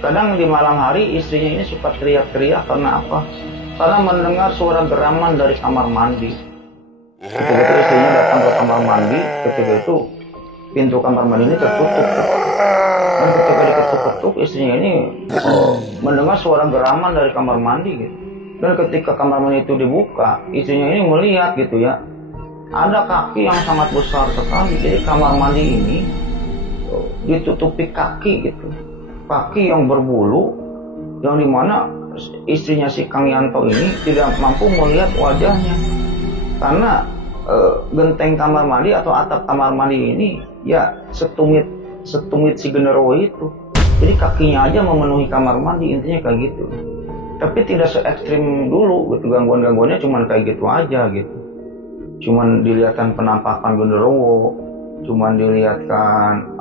Kadang di malam hari istrinya ini suka teriak-teriak karena apa? Karena mendengar suara geraman dari kamar mandi. Ketika itu istrinya datang ke kamar mandi, ketika itu pintu kamar mandi ini tertutup. Dan ketika diketuk-ketuk, istrinya ini mendengar suara geraman dari kamar mandi gitu. Dan ketika kamar mandi itu dibuka, istrinya ini melihat gitu ya, ada kaki yang sangat besar sekali. Jadi kamar mandi ini ditutupi kaki gitu, kaki yang berbulu, yang dimana istrinya si Kang Yanto ini tidak mampu melihat wajahnya. Karena genteng kamar mandi atau atap kamar mandi ini ya setumit si genderuwo itu. Jadi kakinya aja memenuhi kamar mandi, intinya kayak gitu. Tapi tidak se ekstrim dulu gitu, gangguannya cuman kayak gitu aja gitu. Cuman dilihatkan penampakan genderuwo, cuman dilihatkan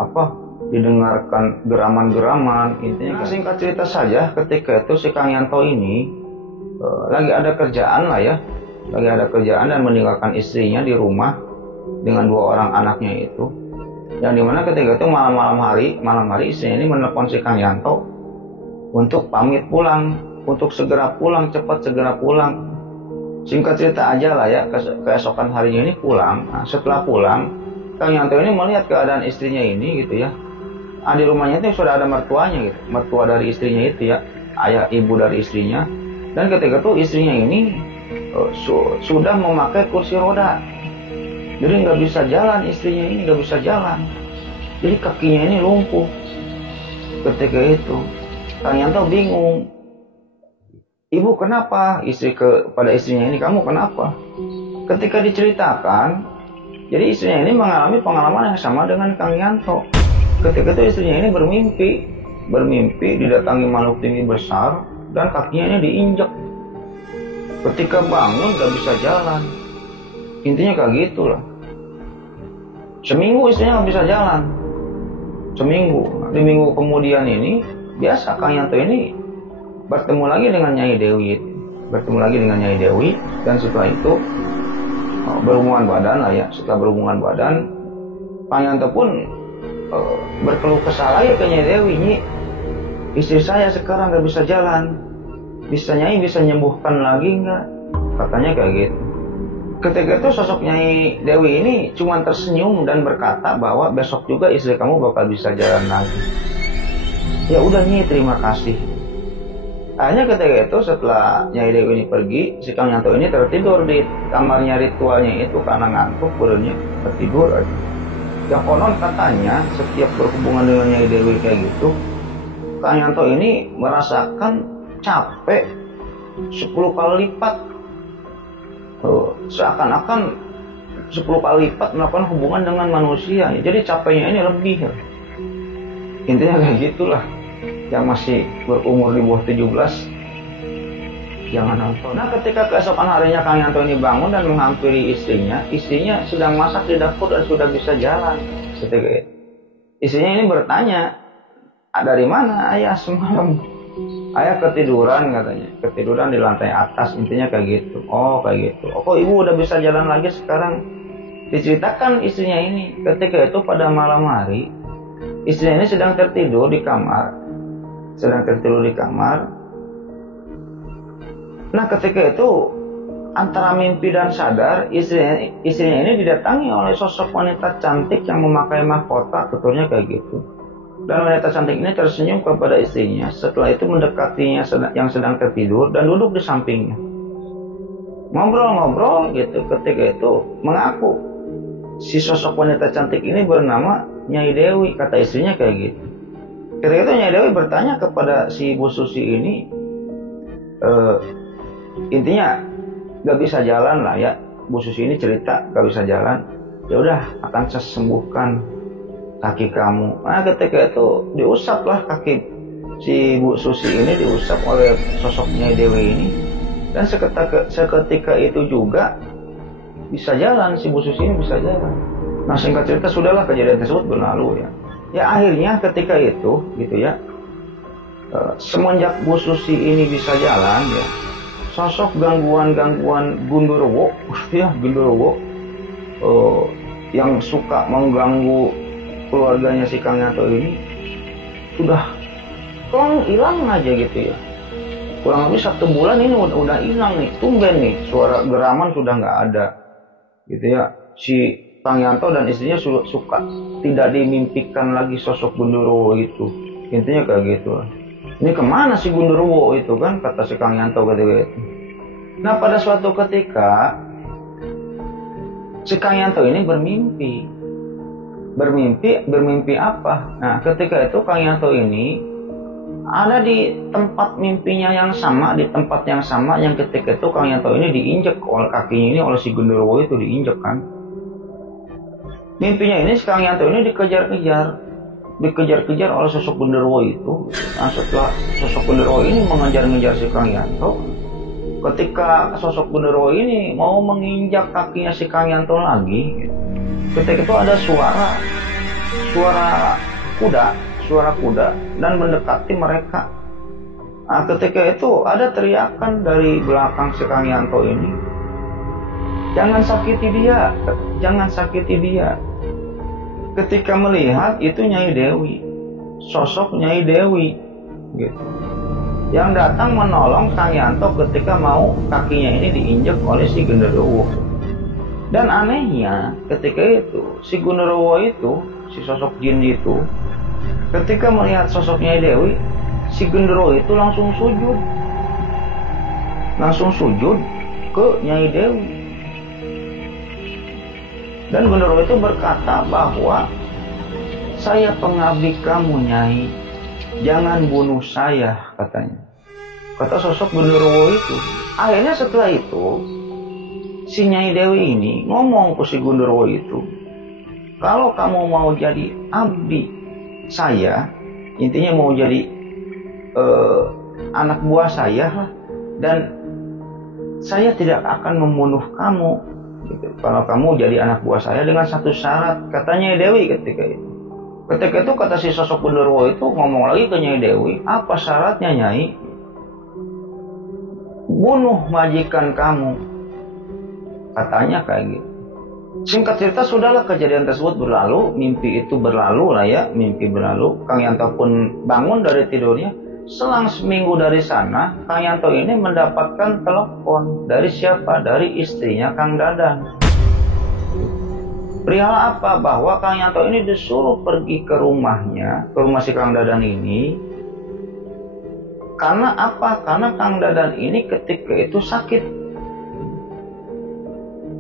didengarkan geraman-geraman, intinya. Nah, singkat cerita saja, ketika itu si Kang Yanto ini lagi ada kerjaan lah ya. Lagi ada kerjaan dan meninggalkan istrinya di rumah dengan 2 orang anaknya itu. Yang dimana ketika itu malam hari istrinya ini menelpon si Kang Yanto untuk pamit pulang, untuk segera pulang, cepat segera pulang. Singkat cerita aja lah ya, keesokan harinya ini pulang. Nah, setelah pulang, Kang Yanto ini melihat keadaan istrinya ini gitu ya. Di rumahnya itu sudah ada mertuanya gitu, mertua dari istrinya itu ya, ayah ibu dari istrinya. Dan ketika itu istrinya ini sudah memakai kursi roda, jadi nggak bisa jalan, istrinya ini nggak bisa jalan, jadi kakinya ini lumpuh. Ketika itu Kang Yanto bingung, ibu kenapa? Pada istrinya ini, kamu kenapa? Ketika diceritakan, jadi istrinya ini mengalami pengalaman yang sama dengan Kang Yanto. Ketika itu istrinya ini bermimpi bermimpi didatangi makhluk tinggi besar dan kakinya ini diinjak. Ketika bangun gak bisa jalan. Intinya kayak gitulah. Seminggu istrinya gak bisa jalan. Seminggu. Di minggu kemudian ini biasa Kang Yanto ini bertemu lagi dengan Nyai Dewi. Dan setelah itu berhubungan badan lah ya. Setelah berhubungan badan, Kang Yanto pun berkeluh kesah lagi ke Nyai Dewi. Nyi, istri saya sekarang gak bisa jalan. Nyai bisa nyembuhkan lagi nggak? Katanya kayak gitu. Ketika itu sosok Nyai Dewi ini cuma tersenyum dan berkata bahwa besok juga istri kamu bakal bisa jalan lagi. Ya udah Nyi, terima kasih. Akhirnya ketika itu setelah Nyai Dewi ini pergi, si Kang Yanto ini tertidur di kamarnya ritualnya itu karena ngantuk barunya tertidur aja. Ya konon katanya setiap berhubungan dengan Nyai Dewi kayak gitu, Kang Yanto ini merasakan capek 10 kali lipat. Seakan-akan 10 kali lipat melakukan hubungan dengan manusia. Jadi capeknya ini lebih. Intinya kayak gitulah. Yang masih berumur di bawah 17 jangan nonton. Nah, ketika keesokan harinya Kang Yanto ini bangun dan menghampiri istrinya sedang masak di dapur dan sudah bisa jalan. Ketika itu istrinya ini bertanya, dari mana ayah semalam? Ayah ketiduran katanya, ketiduran di lantai atas. Intinya kayak gitu. Oh kayak gitu. Oh ibu udah bisa jalan lagi sekarang. Diceritakan istrinya ini ketika itu pada malam hari istrinya ini sedang tertidur di kamar. Nah ketika itu antara mimpi dan sadar istrinya ini didatangi oleh sosok wanita cantik yang memakai mahkota, tuturnya kayak gitu. Dan wanita cantik ini tersenyum kepada istrinya. Setelah itu mendekatinya yang sedang tertidur dan duduk di sampingnya. Ngobrol-ngobrol gitu. Ketika itu mengaku si sosok wanita cantik ini bernama Nyai Dewi. Kata istrinya kayak gitu. Ketika itu Nyai Dewi bertanya kepada si Bu Susi ini, intinya gak bisa jalan lah ya. Bu Susi ini cerita gak bisa jalan. Ya udah, akan saya sembuhkan kaki kamu. Nah ketika itu diusaplah kaki si Bu Susi ini, diusap oleh sosok Nyai Dewi ini. Dan seketika itu juga bisa jalan, si Bu Susi ini bisa jalan. Nah singkat cerita sudahlah kejadian tersebut berlalu ya. Ya akhirnya ketika itu gitu ya, semenjak Bu Susi ini bisa jalan ya, sosok gangguan Gundurwo ya, Gundurwo yang suka mengganggu keluarganya si Kang Yanto ini sudah hilang aja gitu ya. Kurang lebih 1 bulan ini udah hilang nih, tumben nih, suara geraman sudah nggak ada gitu ya. Si Kang Yanto dan istrinya suka tidak dimimpikan lagi sosok Gundurwo itu. Intinya kayak gitu. Ini kemana si Gundurwo itu kan, kata si Kang Yanto gitu. Nah pada suatu ketika si Kang Yanto ini bermimpi apa? Nah ketika itu Kang Yanto ini ada di tempat mimpinya yang sama, di tempat yang sama yang ketika itu Kang Yanto ini diinjek oleh kakinya ini oleh si Gundurwo itu, diinjek kan. Mimpinya ini si Kang Yanto ini dikejar-kejar oleh sosok Gundurwo itu. Nah setelah sosok Gundurwo ini mengejar-ngejar si Kang Yanto, ketika sosok Gundurwo ini mau menginjak kakinya si Kang Yanto lagi, ketika itu ada suara kuda dan mendekati mereka. Nah, ketika itu ada teriakan dari belakang si Kang Yanto ini, jangan sakiti dia. Ketika melihat itu Nyai Dewi, sosok Nyai Dewi gitu, yang datang menolong Kang Yanto ketika mau kakinya ini diinjak oleh si Gundurwo. Dan anehnya ketika itu si Gundurwo itu, si sosok jin itu, ketika melihat sosok Nyai Dewi, si Gundurwo itu langsung sujud ke Nyai Dewi. Dan Gundurwo itu berkata bahwa saya pengabdi kamu Nyai, jangan bunuh saya, katanya. Kata sosok Gundurwo itu. Akhirnya setelah itu si Nyai Dewi ini ngomong ke si Gundurwo itu, kalau kamu mau jadi abdi saya, intinya mau jadi anak buah saya lah, dan saya tidak akan membunuh kamu gitu, kalau kamu jadi anak buah saya dengan satu syarat, katanya Dewi ketika itu. Ketika itu kata si sosok genderuwo itu ngomong lagi ke Nyai Dewi, apa syaratnya Nyai? Bunuh majikan kamu, katanya kayak gitu. Singkat cerita, sudahlah kejadian tersebut berlalu, mimpi itu berlalu lah ya, mimpi berlalu. Kang Yanto pun bangun dari tidurnya. Selang seminggu dari sana, Kang Yanto ini mendapatkan telepon dari siapa? Dari istrinya Kang Dadan. Perihal apa? Bahwa Kang Yanto ini disuruh pergi ke rumahnya, ke rumah si Kang Dadan ini. Karena apa? Karena Kang Dadan ini ketika itu sakit.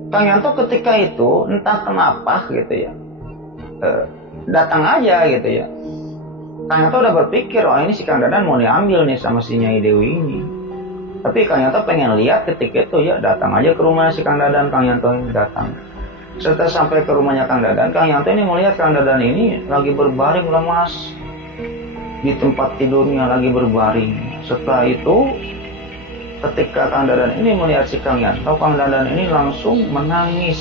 Kang Yanto ketika itu entah kenapa gitu ya, datang aja gitu ya. Kang Yanto udah berpikir, oh ini si Kang Dadan mau diambil nih sama si Nyai Dewi ini. Tapi Kang Yanto pengen lihat ketika itu ya, datang aja ke rumah si Kang Dadan. Kang Yanto ini datang. Setelah sampai ke rumahnya Kang Dadan, Kang Yanto ini melihat Kang Dadan ini lagi berbaring lemas di tempat tidurnya, lagi berbaring. Setelah itu, ketika Kang Dadan ini melihat si Kang Yanto, Kang Dadan ini langsung menangis.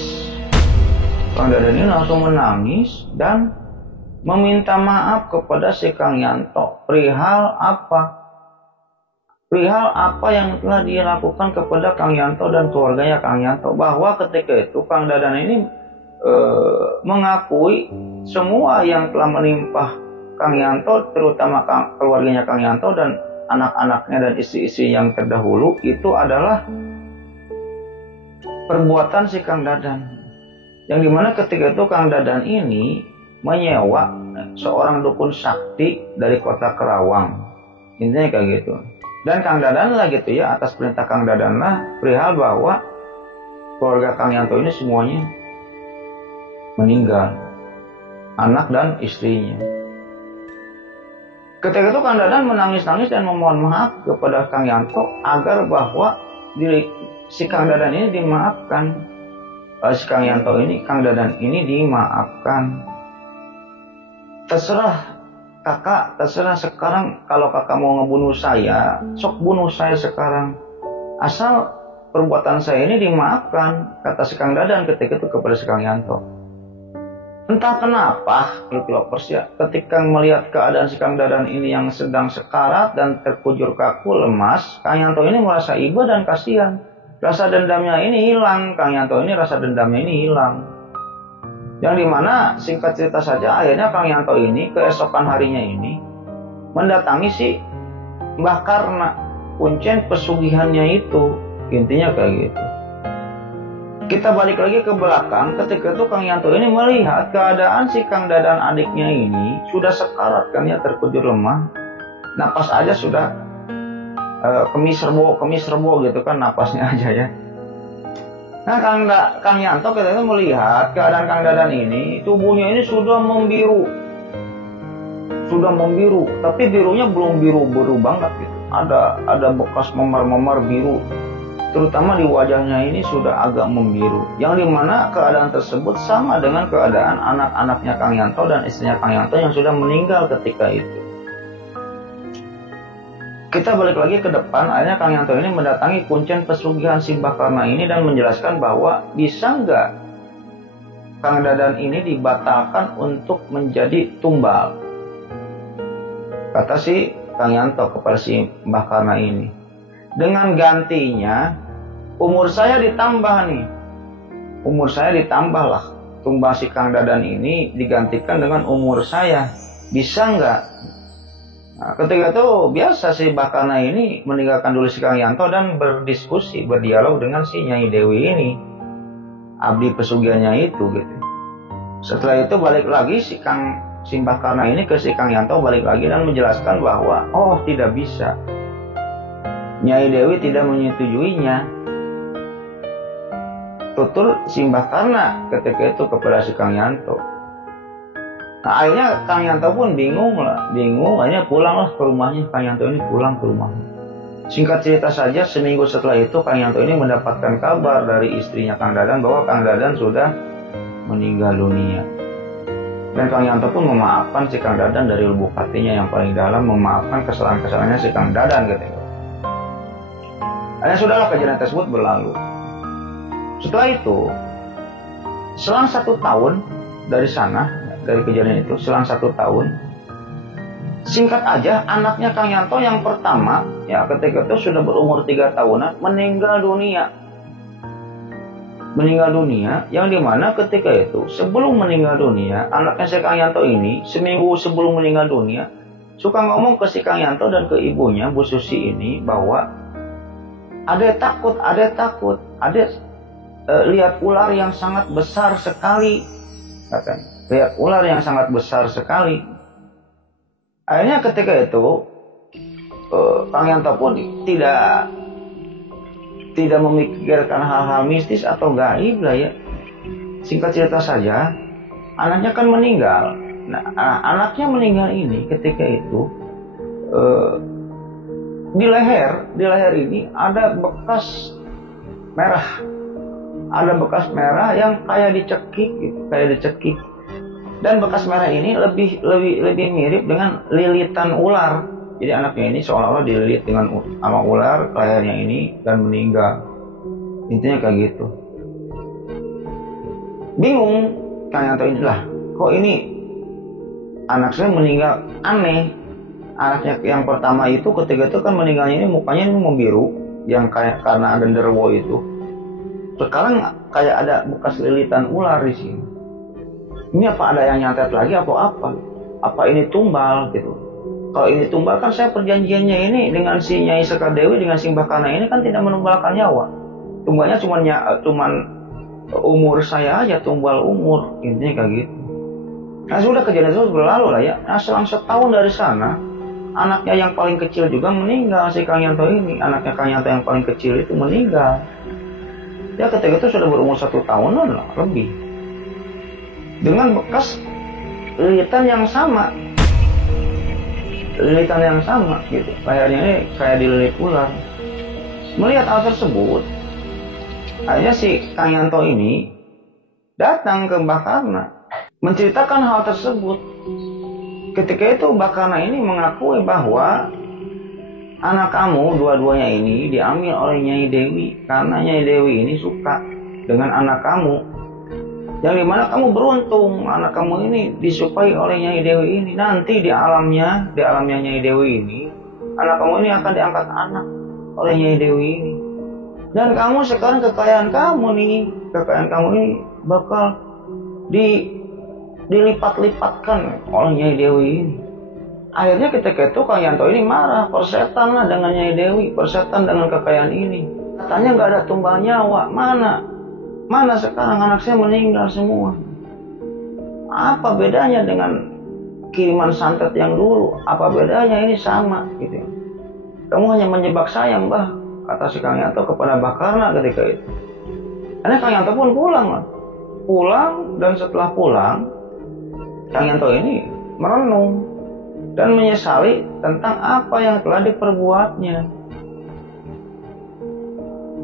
Kang Dadan ini langsung menangis dan meminta maaf kepada si Kang Yanto. Perihal apa? Perihal apa yang telah dia lakukan kepada Kang Yanto dan keluarganya Kang Yanto. Bahwa ketika itu Kang Dadan ini mengakui semua yang telah menimpa Kang Yanto, terutama keluarganya Kang Yanto dan anak-anaknya dan istri-istri yang terdahulu, itu adalah perbuatan si Kang Dadan. Yang dimana ketika itu Kang Dadan ini menyewa seorang dukun sakti dari kota Kerawang. Intinya kayak gitu. Dan Kang Dadan lah gitu ya, atas perintah Kang Dadan lah, perihal bahwa keluarga Kang Yanto ini semuanya meninggal, anak dan istrinya. Ketika itu Kang Dadan menangis-nangis dan memohon maaf kepada Kang Yanto agar bahwa si Kang Dadan ini dimaafkan. Si Kang Yanto ini, Kang Dadan ini dimaafkan. Terserah kakak, terserah sekarang kalau kakak mau ngebunuh saya, sok bunuh saya sekarang. Asal perbuatan saya ini dimaafkan, kata si Kang Dadan ketika itu kepada si Kang Yanto. Entah kenapa, Lovers ya, ketika melihat keadaan si Kang Dadan ini yang sedang sekarat dan terkujur kaku lemas, Kang Yanto ini merasa iba dan kasihan. Rasa dendamnya ini hilang, Kang Yanto ini rasa dendamnya ini hilang. Yang dimana singkat cerita saja, akhirnya Kang Yanto ini keesokan harinya ini mendatangi si Mbah Karna, kuncen pesugihannya itu. Intinya kayak gitu. Kita balik lagi ke belakang, ketika itu Kang Yanto ini melihat keadaan si Kang Dadan adiknya ini sudah sekarat, kan ya, terkujur lemah. Napas aja sudah kemis rebo gitu kan napasnya aja ya. Nah Kang Yanto kita itu melihat keadaan Kang Dadan ini, tubuhnya ini sudah membiru, tapi birunya belum biru banget gitu. Ada bekas memar-memar biru, terutama di wajahnya ini sudah agak membiru. Yang dimana keadaan tersebut sama dengan keadaan anak-anaknya Kang Yanto dan istrinya Kang Yanto yang sudah meninggal ketika itu. Kita balik lagi ke depan, akhirnya Kang Yanto ini mendatangi kuncen pesugihan si Mbah Karna ini dan menjelaskan bahwa bisa nggak Kang Dadan ini dibatalkan untuk menjadi tumbal. Kata si Kang Yanto kepada si Mbah Karna ini, dengan gantinya umur saya ditambah nih. Umur saya ditambah lah. Tumbal si Kang Dadan ini digantikan dengan umur saya. Bisa nggak? Nah, ketika itu biasa si Mbah Karna ini meninggalkan dulu si Kang Yanto dan berdiskusi, berdialog dengan si Nyai Dewi ini, abdi pesugihannya itu gitu. Setelah itu balik lagi si Mbah Karna ini ke si Kang Yanto, balik lagi dan menjelaskan bahwa oh tidak bisa, Nyai Dewi tidak menyetujuinya. Tutur si Mbah Karna ketika itu kepada si Kang Yanto. Nah akhirnya Kang Yanto pun bingung, akhirnya pulanglah ke rumahnya. Kang Yanto ini pulang ke rumahnya. Singkat cerita saja, seminggu setelah itu Kang Yanto ini mendapatkan kabar dari istrinya Kang Dadan bahwa Kang Dadan sudah meninggal dunia. Dan Kang Yanto pun memaafkan si Kang Dadan dari lubuk hatinya yang paling dalam, memaafkan kesalahan-kesalahannya si Kang Dadan gitu. Hanya sudahlah, kejadian tersebut berlalu. Setelah itu, selang 1 tahun dari sana, dari kejadian itu, selang 1 tahun, singkat aja anaknya Kang Yanto yang pertama, ya ketika itu sudah berumur 3 tahunan, meninggal dunia. Meninggal dunia, yang dimana ketika itu sebelum meninggal dunia, anaknya si Kang Yanto ini seminggu sebelum meninggal dunia suka ngomong ke si Kang Yanto dan ke ibunya Bu Susi ini bahwa ada takut, lihat ular yang sangat besar sekali, katanya. Lihat ular yang sangat besar sekali. Akhirnya ketika itu Kang Yanto pun tidak memikirkan hal-hal mistis atau gaib lah ya. Singkat cerita saja, anaknya kan meninggal. Nah, anaknya meninggal ini ketika itu di leher ini ada bekas merah. Ada bekas merah yang kayak dicekik gitu, Dan bekas merah ini lebih mirip dengan lilitan ular. Jadi anaknya ini seolah-olah dililit sama ular lehernya ini dan meninggal. Intinya kayak gitu. Bingung Kang Yanto inilah, kok ini anak saya meninggal aneh. Anaknya yang pertama itu ketika itu kan meninggalnya ini mukanya ini membiru, yang kayak karena genderuwo itu. Sekarang kayak ada bekas lilitan ular di sini. Ini apa ada yang nyantet lagi atau apa? Apa ini tumbal gitu? Kalau ini tumbal kan saya perjanjiannya ini dengan si Nyai Sekadewi dengan si Mbah Kana ini kan tidak menumbalkan nyawa. Tumbalnya cuman umur saya aja, tumbal umur. Intinya kayak gitu. Nah sudah kejadian itu berlalu lah ya. Nah selang setahun dari sana, anaknya yang paling kecil juga meninggal, si Kang Yanto ini. Anaknya Kang Yanto yang paling kecil itu meninggal. Ya ketika itu sudah berumur 1 tahunan lah lebih. Dengan bekas lilitan yang sama. Lilitan yang sama gitu. Lehernya ini kayak dililit ular. Melihat hal tersebut, akhirnya si Kang Yanto ini datang ke Mbah Karna menceritakan hal tersebut. Ketika itu Mbah Karna ini mengakui bahwa anak kamu dua-duanya ini diambil oleh Nyai Dewi karena Nyai Dewi ini suka dengan anak kamu. Yang dimana kamu beruntung anak kamu ini disukai oleh Nyai Dewi ini. Nanti di alamnya Nyai Dewi ini, anak kamu ini akan diangkat anak oleh Nyai Dewi ini. Dan kamu sekarang kekayaan kamu ini bakal dilipat-lipatkan oleh Nyai Dewi ini. Akhirnya ketika itu Kang Yanto ini marah, persetan lah dengan Nyai Dewi, persetan dengan kekayaan ini. Katanya nggak ada tumbal nyawa, Mana sekarang anak saya meninggal semua. Apa bedanya dengan kiriman santet yang dulu? Apa bedanya ini sama gitu. Kamu hanya menjebak saya Mbah, kata si Kang Yanto kepada Mbah Karna ketika itu. Karena Kang Yanto pun pulang dan setelah pulang Kang Yanto ini merenung dan menyesali tentang apa yang telah diperbuatnya.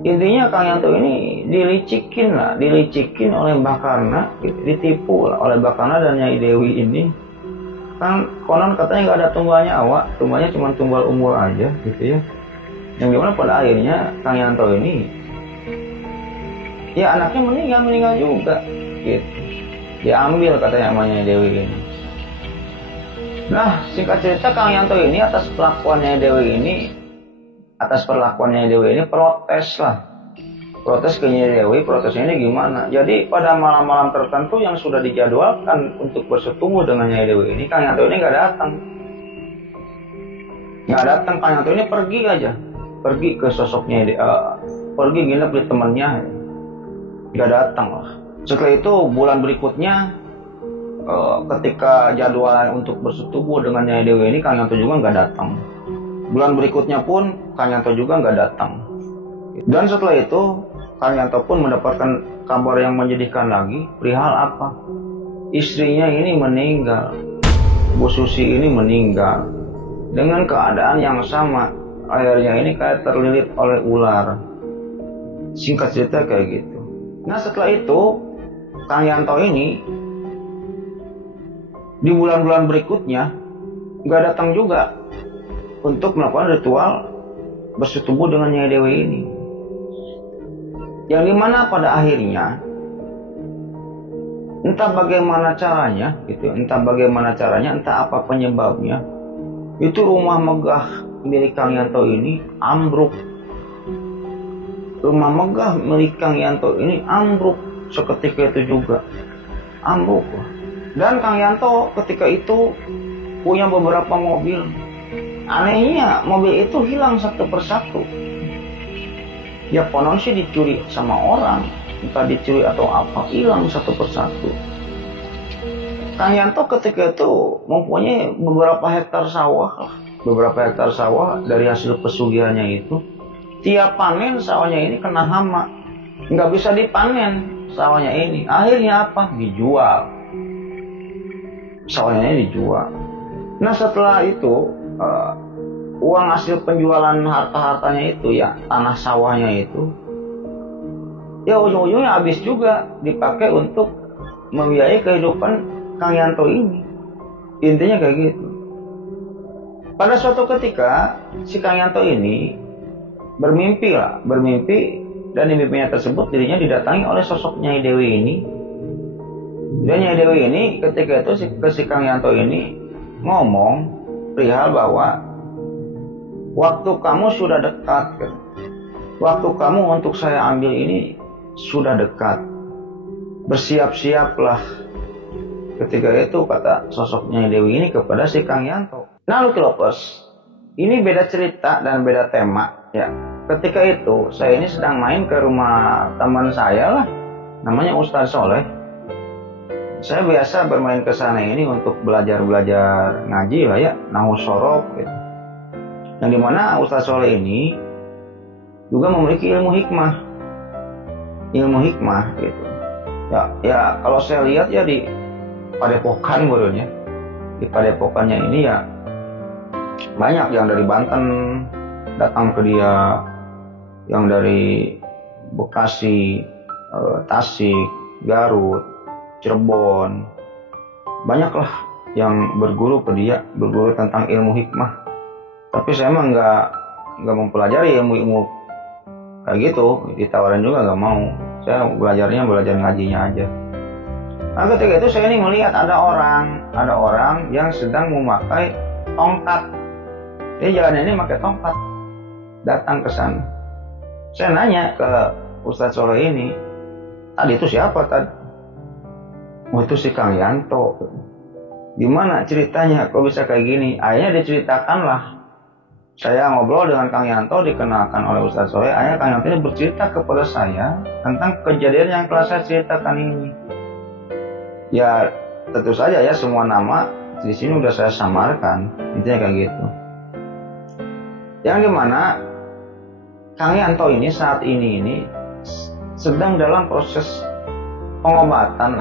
Intinya Kang Yanto ini dilicikin oleh Mbah Karna, gitu. Ditipu oleh Mbah Karna dan Nyai Dewi ini. Kan konon katanya nggak ada tumbal nyawa, tumbalnya cuma tumbal umur aja gitu ya. Yang dimana pada akhirnya Kang Yanto ini, ya anaknya meninggal juga, gitu. Diambil katanya sama Nyai Dewi ini. Nah singkat cerita Kang Yanto ini atas perlakuannya Dewi ini protes ke Nyai Dewi. Protesnya ini gimana? Jadi pada malam-malam tertentu yang sudah dijadwalkan untuk bersetubuh dengan Nyai Dewi ini, Kang Yanto ini nggak datang. Kang Yanto ini pergi ke sosoknya, pergi nginep di temannya, nggak datang lah. Setelah itu bulan berikutnya, ketika jadwalan untuk bersetubuh dengan Nyai Dewi ini, Kang Yanto juga nggak datang. Bulan berikutnya pun Kang Yanto juga nggak datang. Dan setelah itu Kang Yanto pun mendapatkan kabar yang menyedihkan lagi. Perihal apa? Istrinya ini meninggal. Bu Susi ini meninggal dengan keadaan yang sama. Lehernya ini kayak terlilit oleh ular. Singkat cerita kayak gitu. Nah setelah itu Kang Yanto ini di bulan-bulan berikutnya nggak datang juga untuk melakukan ritual bersetubuh dengan Nyai Dewi ini. Yang dimana pada akhirnya entah bagaimana caranya, entah apa penyebabnya, itu rumah megah milik Kang Yanto ini ambruk. Rumah megah milik Kang Yanto ini ambruk seketika itu juga, ambruk. Dan Kang Yanto ketika itu punya beberapa mobil. Anehnya mobil itu hilang satu persatu. Ya konon sih dicuri sama orang, entah dicuri atau apa, hilang satu persatu. Kang Yanto ketika itu mempunyai beberapa hektar sawah dari hasil pesugihannya itu. Tiap panen sawahnya ini kena hama, nggak bisa dipanen sawahnya ini. Akhirnya apa? Dijual. Sawahnya ini dijual. Nah setelah itu uang hasil penjualan harta-hartanya itu ya, tanah sawahnya itu, ya ujung-ujungnya habis juga dipakai untuk membiayai kehidupan Kang Yanto ini. Intinya kayak gitu. Pada suatu ketika si Kang Yanto ini bermimpi, dan di mimpinya tersebut dirinya didatangi oleh sosok Nyai Dewi ini. Dan Nyai Dewi ini ketika itu si Kang Yanto ini ngomong perihal bahwa waktu kamu sudah dekat, waktu kamu untuk saya ambil ini sudah dekat, bersiap-siaplah. Ketika itu kata sosoknya Dewi ini kepada si Kang Yanto. Nah Lucky Lovers, ini beda cerita dan beda tema ya. Ketika itu saya ini sedang main ke rumah teman saya lah, namanya Ustadz Soleh. Saya biasa bermain ke sana ini untuk belajar ngaji lah ya, nahwu sorof gitu. Yang dimana Ustadz Soleh ini juga memiliki ilmu hikmah gitu. Ya kalau saya lihat ya di padepokan barunya, di padepokannya ini ya banyak yang dari Banten datang ke dia, yang dari Bekasi, Tasik, Garut, Cirebon, banyaklah yang berguru ke dia, berguru tentang ilmu hikmah. Tapi saya mah nggak mempelajari ilmu kayak gitu, ditawarin juga nggak mau. Saya belajar ngajinya aja. Nah ketika itu saya ini melihat ada orang yang sedang memakai tongkat. Dia jalannya ini pakai tongkat, datang ke sana. Saya nanya ke Ustadz Soleh ini, tadi itu siapa tadi? Oh itu si Kang Yanto. Gimana ceritanya? Kok bisa kayak gini? Akhirnya diceritakanlah. Saya ngobrol dengan Kang Yanto, dikenalkan oleh Ustadz Soleh. Akhirnya Kang Yanto ini bercerita kepada saya tentang kejadian yang telah saya ceritakan ini. Ya tentu saja ya semua nama di sini udah saya samarkan. Intinya kayak gitu. Yang dimana Kang Yanto ini saat ini sedang dalam proses pengobatan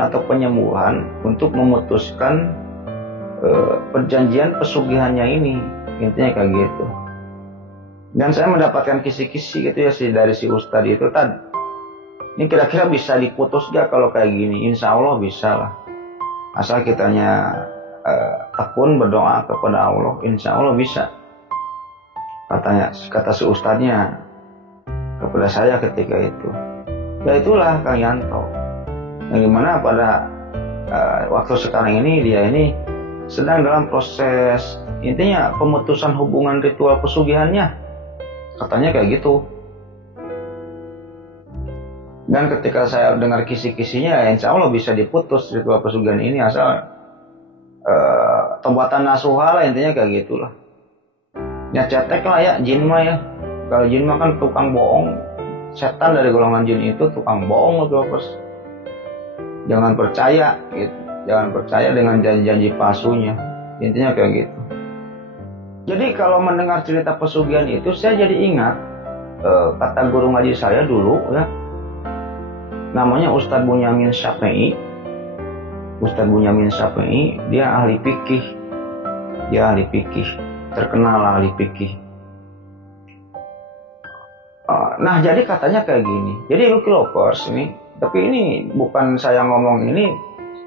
atau penyembuhan untuk memutuskan perjanjian pesugihannya ini. Intinya kayak gitu. Dan saya mendapatkan kisi-kisi gitu ya dari si Ustadz itu tadi. Ini kira-kira bisa diputus gak kalau kayak gini? Insya Allah bisa lah. Asal kitanya tekun berdoa kepada Allah, insya Allah bisa. Kata si Ustadznya kepada saya ketika itu. Ya itulah Kang Yanto. Yang dimana pada waktu sekarang ini dia ini sedang dalam proses intinya pemutusan hubungan ritual pesugihannya. Katanya kayak gitu. Dan ketika saya dengar kisi-kisinya, insya Allah bisa diputus ritual pesugihan ini asal tobatan nasuha lah, intinya kayak gitulah. Ya cetek lah ya, jin mah ya. Kalau jin mah kan tukang bohong. Setan dari golongan jin itu tukang bohong loh Lovers. Jangan percaya gitu. Jangan percaya dengan janji-janji palsunya. Intinya kayak gitu. Jadi kalau mendengar cerita pesugihan itu, saya jadi ingat kata guru ngaji saya dulu ya. Namanya Ustadz Bunyamin Syafi'i. Ustadz Bunyamin Syafi'i, dia ahli fikih. Terkenal ahli fikih. Nah jadi katanya kayak gini. Jadi Lucky Lovers ini, tapi ini bukan saya ngomong ini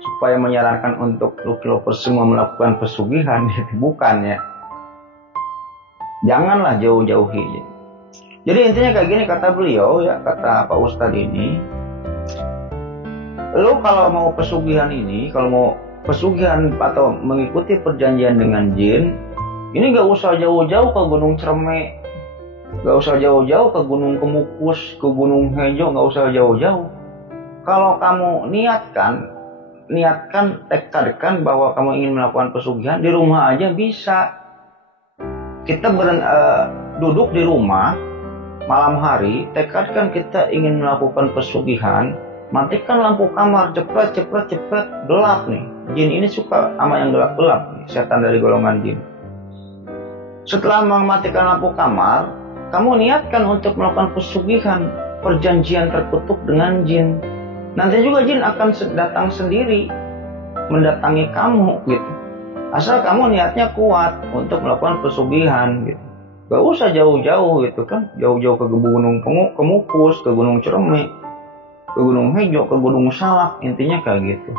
supaya menyarankan untuk Lucky Lovers semua melakukan pesugihan, bukan ya. Janganlah jauh-jauhi. Jadi intinya kayak gini kata beliau ya, kata Pak Ustadz ini, lo kalau mau pesugihan ini, kalau mau pesugihan atau mengikuti perjanjian dengan jin, ini gak usah jauh-jauh ke Gunung Cerme, gak usah jauh-jauh ke Gunung Kemukus, ke Gunung Hejo, gak usah jauh-jauh. Kalau kamu niatkan, tekadkan bahwa kamu ingin melakukan pesugihan, di rumah aja bisa. Kita duduk di rumah malam hari, tekadkan kita ingin melakukan pesugihan, matikan lampu kamar, cepet, gelap nih. Jin ini suka sama yang gelap-gelap nih, setan dari golongan jin. Setelah mematikan lampu kamar, kamu niatkan untuk melakukan pesugihan, perjanjian tertutup dengan jin. Nanti juga jin akan datang sendiri, mendatangi kamu gitu. Asal kamu niatnya kuat untuk melakukan pesugihan gitu. Gak usah jauh-jauh gitu kan, jauh-jauh ke Gunung Kemukus, ke Gunung Cerme, ke Gunung Hejo, ke Gunung Salak, intinya kayak gitu.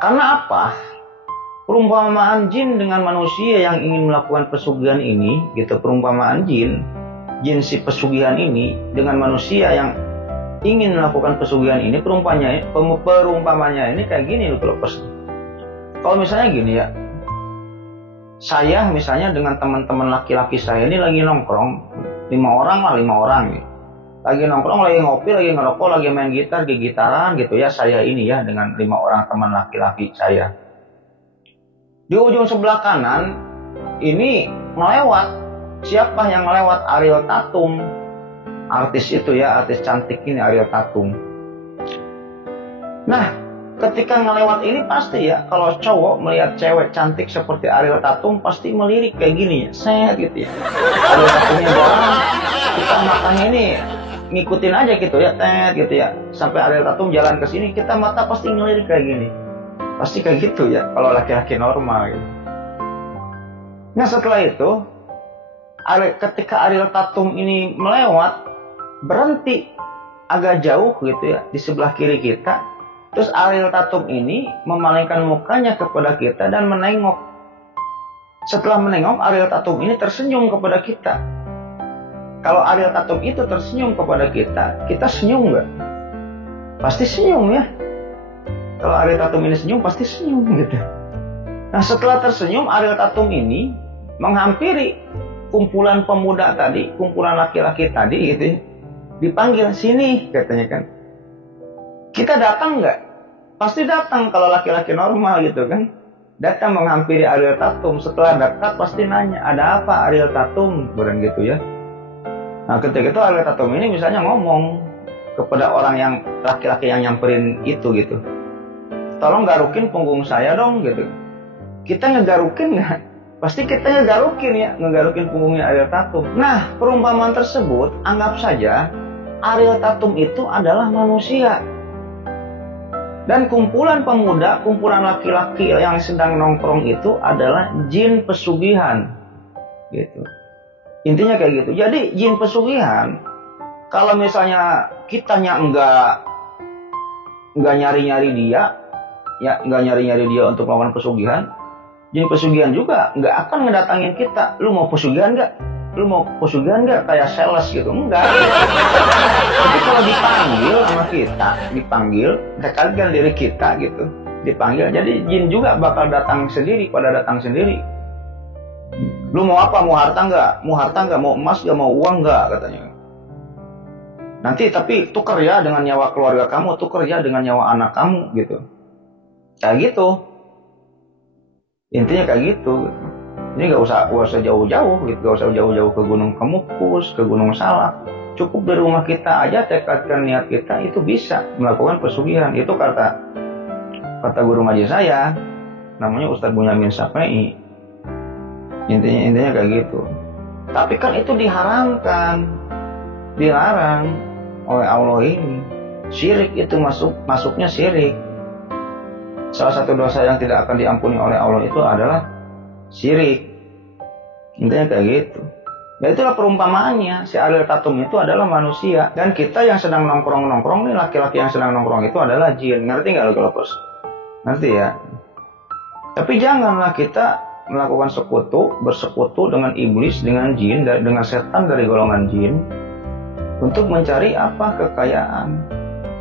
Karena apa? Perumpamaan jin dengan manusia yang ingin melakukan pesugihan ini, gitu, perumpamaan jin si pesugihan ini dengan manusia yang ingin melakukan pesugihan ini, perumpamannya ini kayak gini loh Lovers. Kalau misalnya gini ya, saya misalnya dengan teman-teman laki-laki saya ini lagi nongkrong, 5 orang nih. Lagi nongkrong, lagi ngopi, lagi ngerokok, lagi main gitar, gitaran gitu ya, saya ini ya dengan 5 orang teman laki-laki saya. Di ujung sebelah kanan ini melewat, siapa yang melewat? Ariel Tatum. Artis itu ya, artis cantik ini Ariel Tatum. Nah, ketika ngelewat ini pasti ya, kalau cowok melihat cewek cantik seperti Ariel Tatum pasti melirik kayak gini ya, set gitu ya. Ariel Tatumnya jalan, kita matanya ini ngikutin aja gitu ya, tet gitu ya. Sampai Ariel Tatum jalan ke sini, kita mata pasti ngelirik kayak gini. Pasti kayak gitu ya, kalau laki-laki normal gitu. Nah setelah itu, ketika Ariel Tatum ini melewat, berhenti agak jauh gitu ya, di sebelah kiri kita. Terus Ariel Tatum ini memalingkan mukanya kepada kita dan menengok. Setelah menengok, Ariel Tatum ini tersenyum kepada kita. Kalau Ariel Tatum itu tersenyum kepada kita, kita senyum nggak? Pasti senyum ya. Kalau Ariel Tatum ini senyum, pasti senyum gitu. Nah setelah tersenyum, Ariel Tatum ini menghampiri kumpulan pemuda tadi, kumpulan laki-laki tadi gitu ya. Dipanggil, sini katanya kan. Kita datang nggak? Pasti datang kalau laki-laki normal gitu kan. Datang menghampiri Ariel Tatum. Setelah dekat pasti nanya, ada apa Ariel Tatum? Bukan gitu ya. Nah ketika itu Ariel Tatum ini misalnya ngomong kepada orang yang laki-laki yang nyamperin itu gitu. Tolong garukin punggung saya dong gitu. Kita ngegarukin nggak? Pasti kita ngegarukin punggungnya Ariel Tatum. Nah perumpamaan tersebut anggap saja Ariel Tatum itu adalah manusia. Dan kumpulan pemuda, kumpulan laki-laki yang sedang nongkrong itu adalah jin pesugihan. Gitu. Intinya kayak gitu. Jadi jin pesugihan, kalau misalnya kitanya enggak nyari-nyari dia, ya enggak nyari-nyari dia untuk melakukan pesugihan, jin pesugihan juga enggak akan ngedatangin kita. Lu mau pesugihan enggak? Lu mau pesugihan nggak kayak sales gitu? Enggak. Tapi kalau dipanggil sama kita, dekatkan diri kita gitu, dipanggil, jadi jin juga bakal datang sendiri, Lu mau apa? Mau harta nggak? Mau emas nggak? Mau uang nggak? Katanya. Nanti tapi tukar ya dengan nyawa keluarga kamu, tukar ya dengan nyawa anak kamu gitu. Kayak gitu. Intinya kayak gitu. Ini gak usah jauh-jauh gitu, gak usah jauh-jauh ke Gunung Kemukus, ke Gunung Salak. Cukup di rumah kita aja tekadkan niat kita, itu bisa melakukan pesugihan. Itu kata guru ngaji saya, namanya Ustadz Bunyamin Safei. Intinya kayak gitu. Tapi kan itu diharamkan, dilarang oleh Allah ini. Syirik itu masuknya syirik. Salah satu dosa yang tidak akan diampuni oleh Allah itu adalah syirik. Intinya kayak gitu. Ya itulah perumpamaannya, si Ariel Tatum itu adalah manusia. Dan kita yang sedang nongkrong-nongkrong nih, laki-laki yang sedang nongkrong itu adalah jin. Ngerti nggak lo Kelovers? Ngerti ya? Tapi janganlah kita melakukan bersekutu dengan iblis, dengan jin, dengan setan dari golongan jin untuk mencari apa? Kekayaan.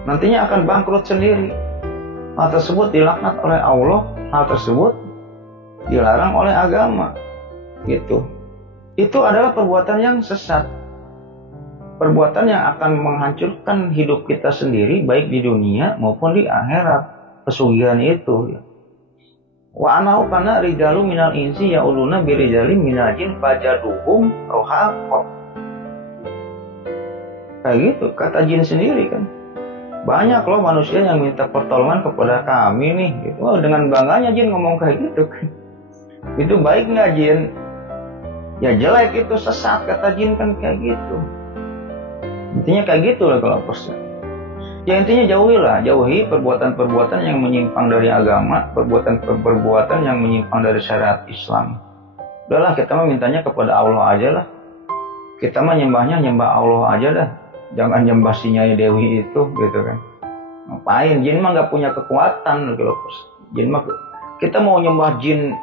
Nantinya akan bangkrut sendiri. Hal tersebut dilaknat oleh Allah, hal tersebut dilarang oleh agama. Gitu. Itu adalah perbuatan yang sesat. Perbuatan yang akan menghancurkan hidup kita sendiri, baik di dunia maupun di akhirat. Pesugihan itu. Wa anahu kana rijalu minal insi ya'uluna birijali minal jin fajaduhum rohaqo. Kayak gitu, kata jin sendiri kan. Banyak loh manusia yang minta pertolongan kepada kami nih. Gitu. Oh, dengan bangganya jin ngomong kayak gitu kan. Itu baik nggak jin? Ya jelek, itu sesat, kata jin kan kayak gitu. Intinya kayak gitu lah kalau persnya. Ya intinya jauhi perbuatan-perbuatan yang menyimpang dari agama, perbuatan-perbuatan yang menyimpang dari syariat Islam. Udahlah, kita mah mintanya kepada Allah aja lah. Kita mah nyembah Allah aja dah. Jangan nyembah si Nyai Dewi itu, gitu kan. Ngapain? Jin mah nggak punya kekuatan gitu. Jin mah, kita mau nyembah jin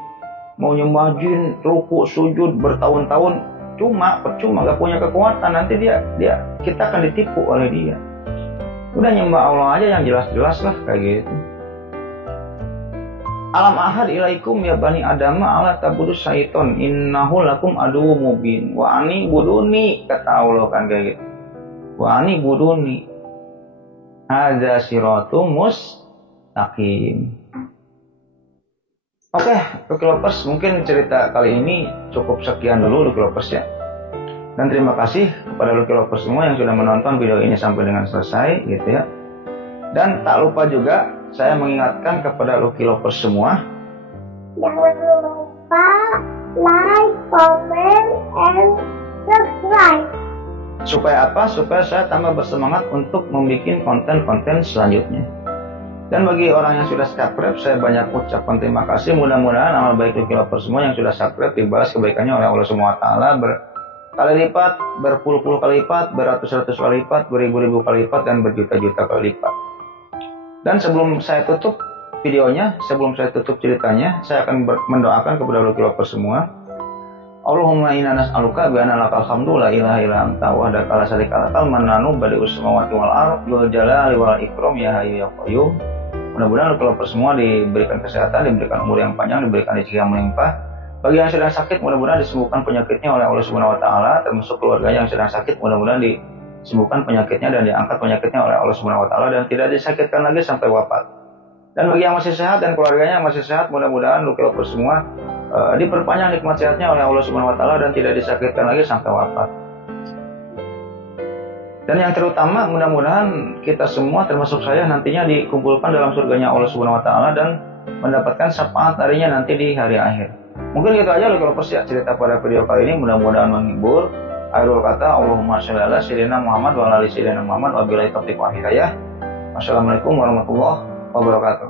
ruku sujud bertahun-tahun percuma, gak punya kekuatan. Nanti kita akan ditipu oleh dia. Udah nyembah Allah aja yang jelas-jelas lah kayak gitu. Alam ahad ilaikum ya bani adama ala tabudu syaiton innahu lakum aduwwum mubin wa ani buduni, kata Allah kan kayak gitu. Wa ani buduni hadza siratum mustaqim. Oke, Kelovers, mungkin cerita kali ini cukup sekian dulu Kelovers ya. Dan terima kasih kepada Kelovers semua yang sudah menonton video ini sampai dengan selesai gitu ya. Dan tak lupa juga saya mengingatkan kepada Kelovers semua, jangan lupa like, comment, and subscribe. Supaya apa? Supaya saya tambah bersemangat untuk membuat konten-konten selanjutnya. Dan bagi orang yang sudah subscribe, saya banyak ucapkan terima kasih. Mudah-mudahan amal baik Kelovers semua yang sudah subscribe dibalas kebaikannya oleh Allah SWT berkali lipat, berpuluh-puluh kali lipat, beratus-ratus kali lipat, beribu-ribu kali lipat, dan berjuta-juta kali lipat. Dan sebelum saya tutup videonya, sebelum saya tutup ceritanya, saya akan mendoakan kepada Kelovers semua. Allahumma inna nas'aluka bi anna lakal hamdu la ilaha illa anta wahdaka la syarika lakal mananu badi'us samawati wal ardh dzul jalali wal ikram ya hayyu ya qayyum. Mudah-mudahan Kelovers semua diberikan kesehatan, diberikan umur yang panjang, diberikan rezeki yang melimpah. Bagi yang sedang sakit, mudah-mudahan disembuhkan penyakitnya oleh Allah Subhanahu wa taala, termasuk keluarga yang sedang sakit, mudah-mudahan disembuhkan penyakitnya dan diangkat penyakitnya oleh Allah Subhanahu wa taala dan tidak disakitkan lagi sampai wafat. Dan bagi yang masih sehat dan keluarganya yang masih sehat, mudah-mudahan Kelovers semua diperpanjang nikmat sehatnya oleh Allah Subhanahu wa taala dan tidak disakitkan lagi sampai wafat. Dan yang terutama, mudah-mudahan kita semua termasuk saya nantinya dikumpulkan dalam surganya Allah Subhanahu wa taala dan mendapatkan syafaat darinya nanti di hari akhir. Mungkin gitu aja Kelovers ya cerita pada video kali ini, mudah-mudahan menghibur. Akhirul kata, Allahumma sholli ala sayyidina Muhammad wa ala ali sayyidina Muhammad wa billahi taufiq wa hidayah. Wassalamualaikum warahmatullahi wabarakatuh.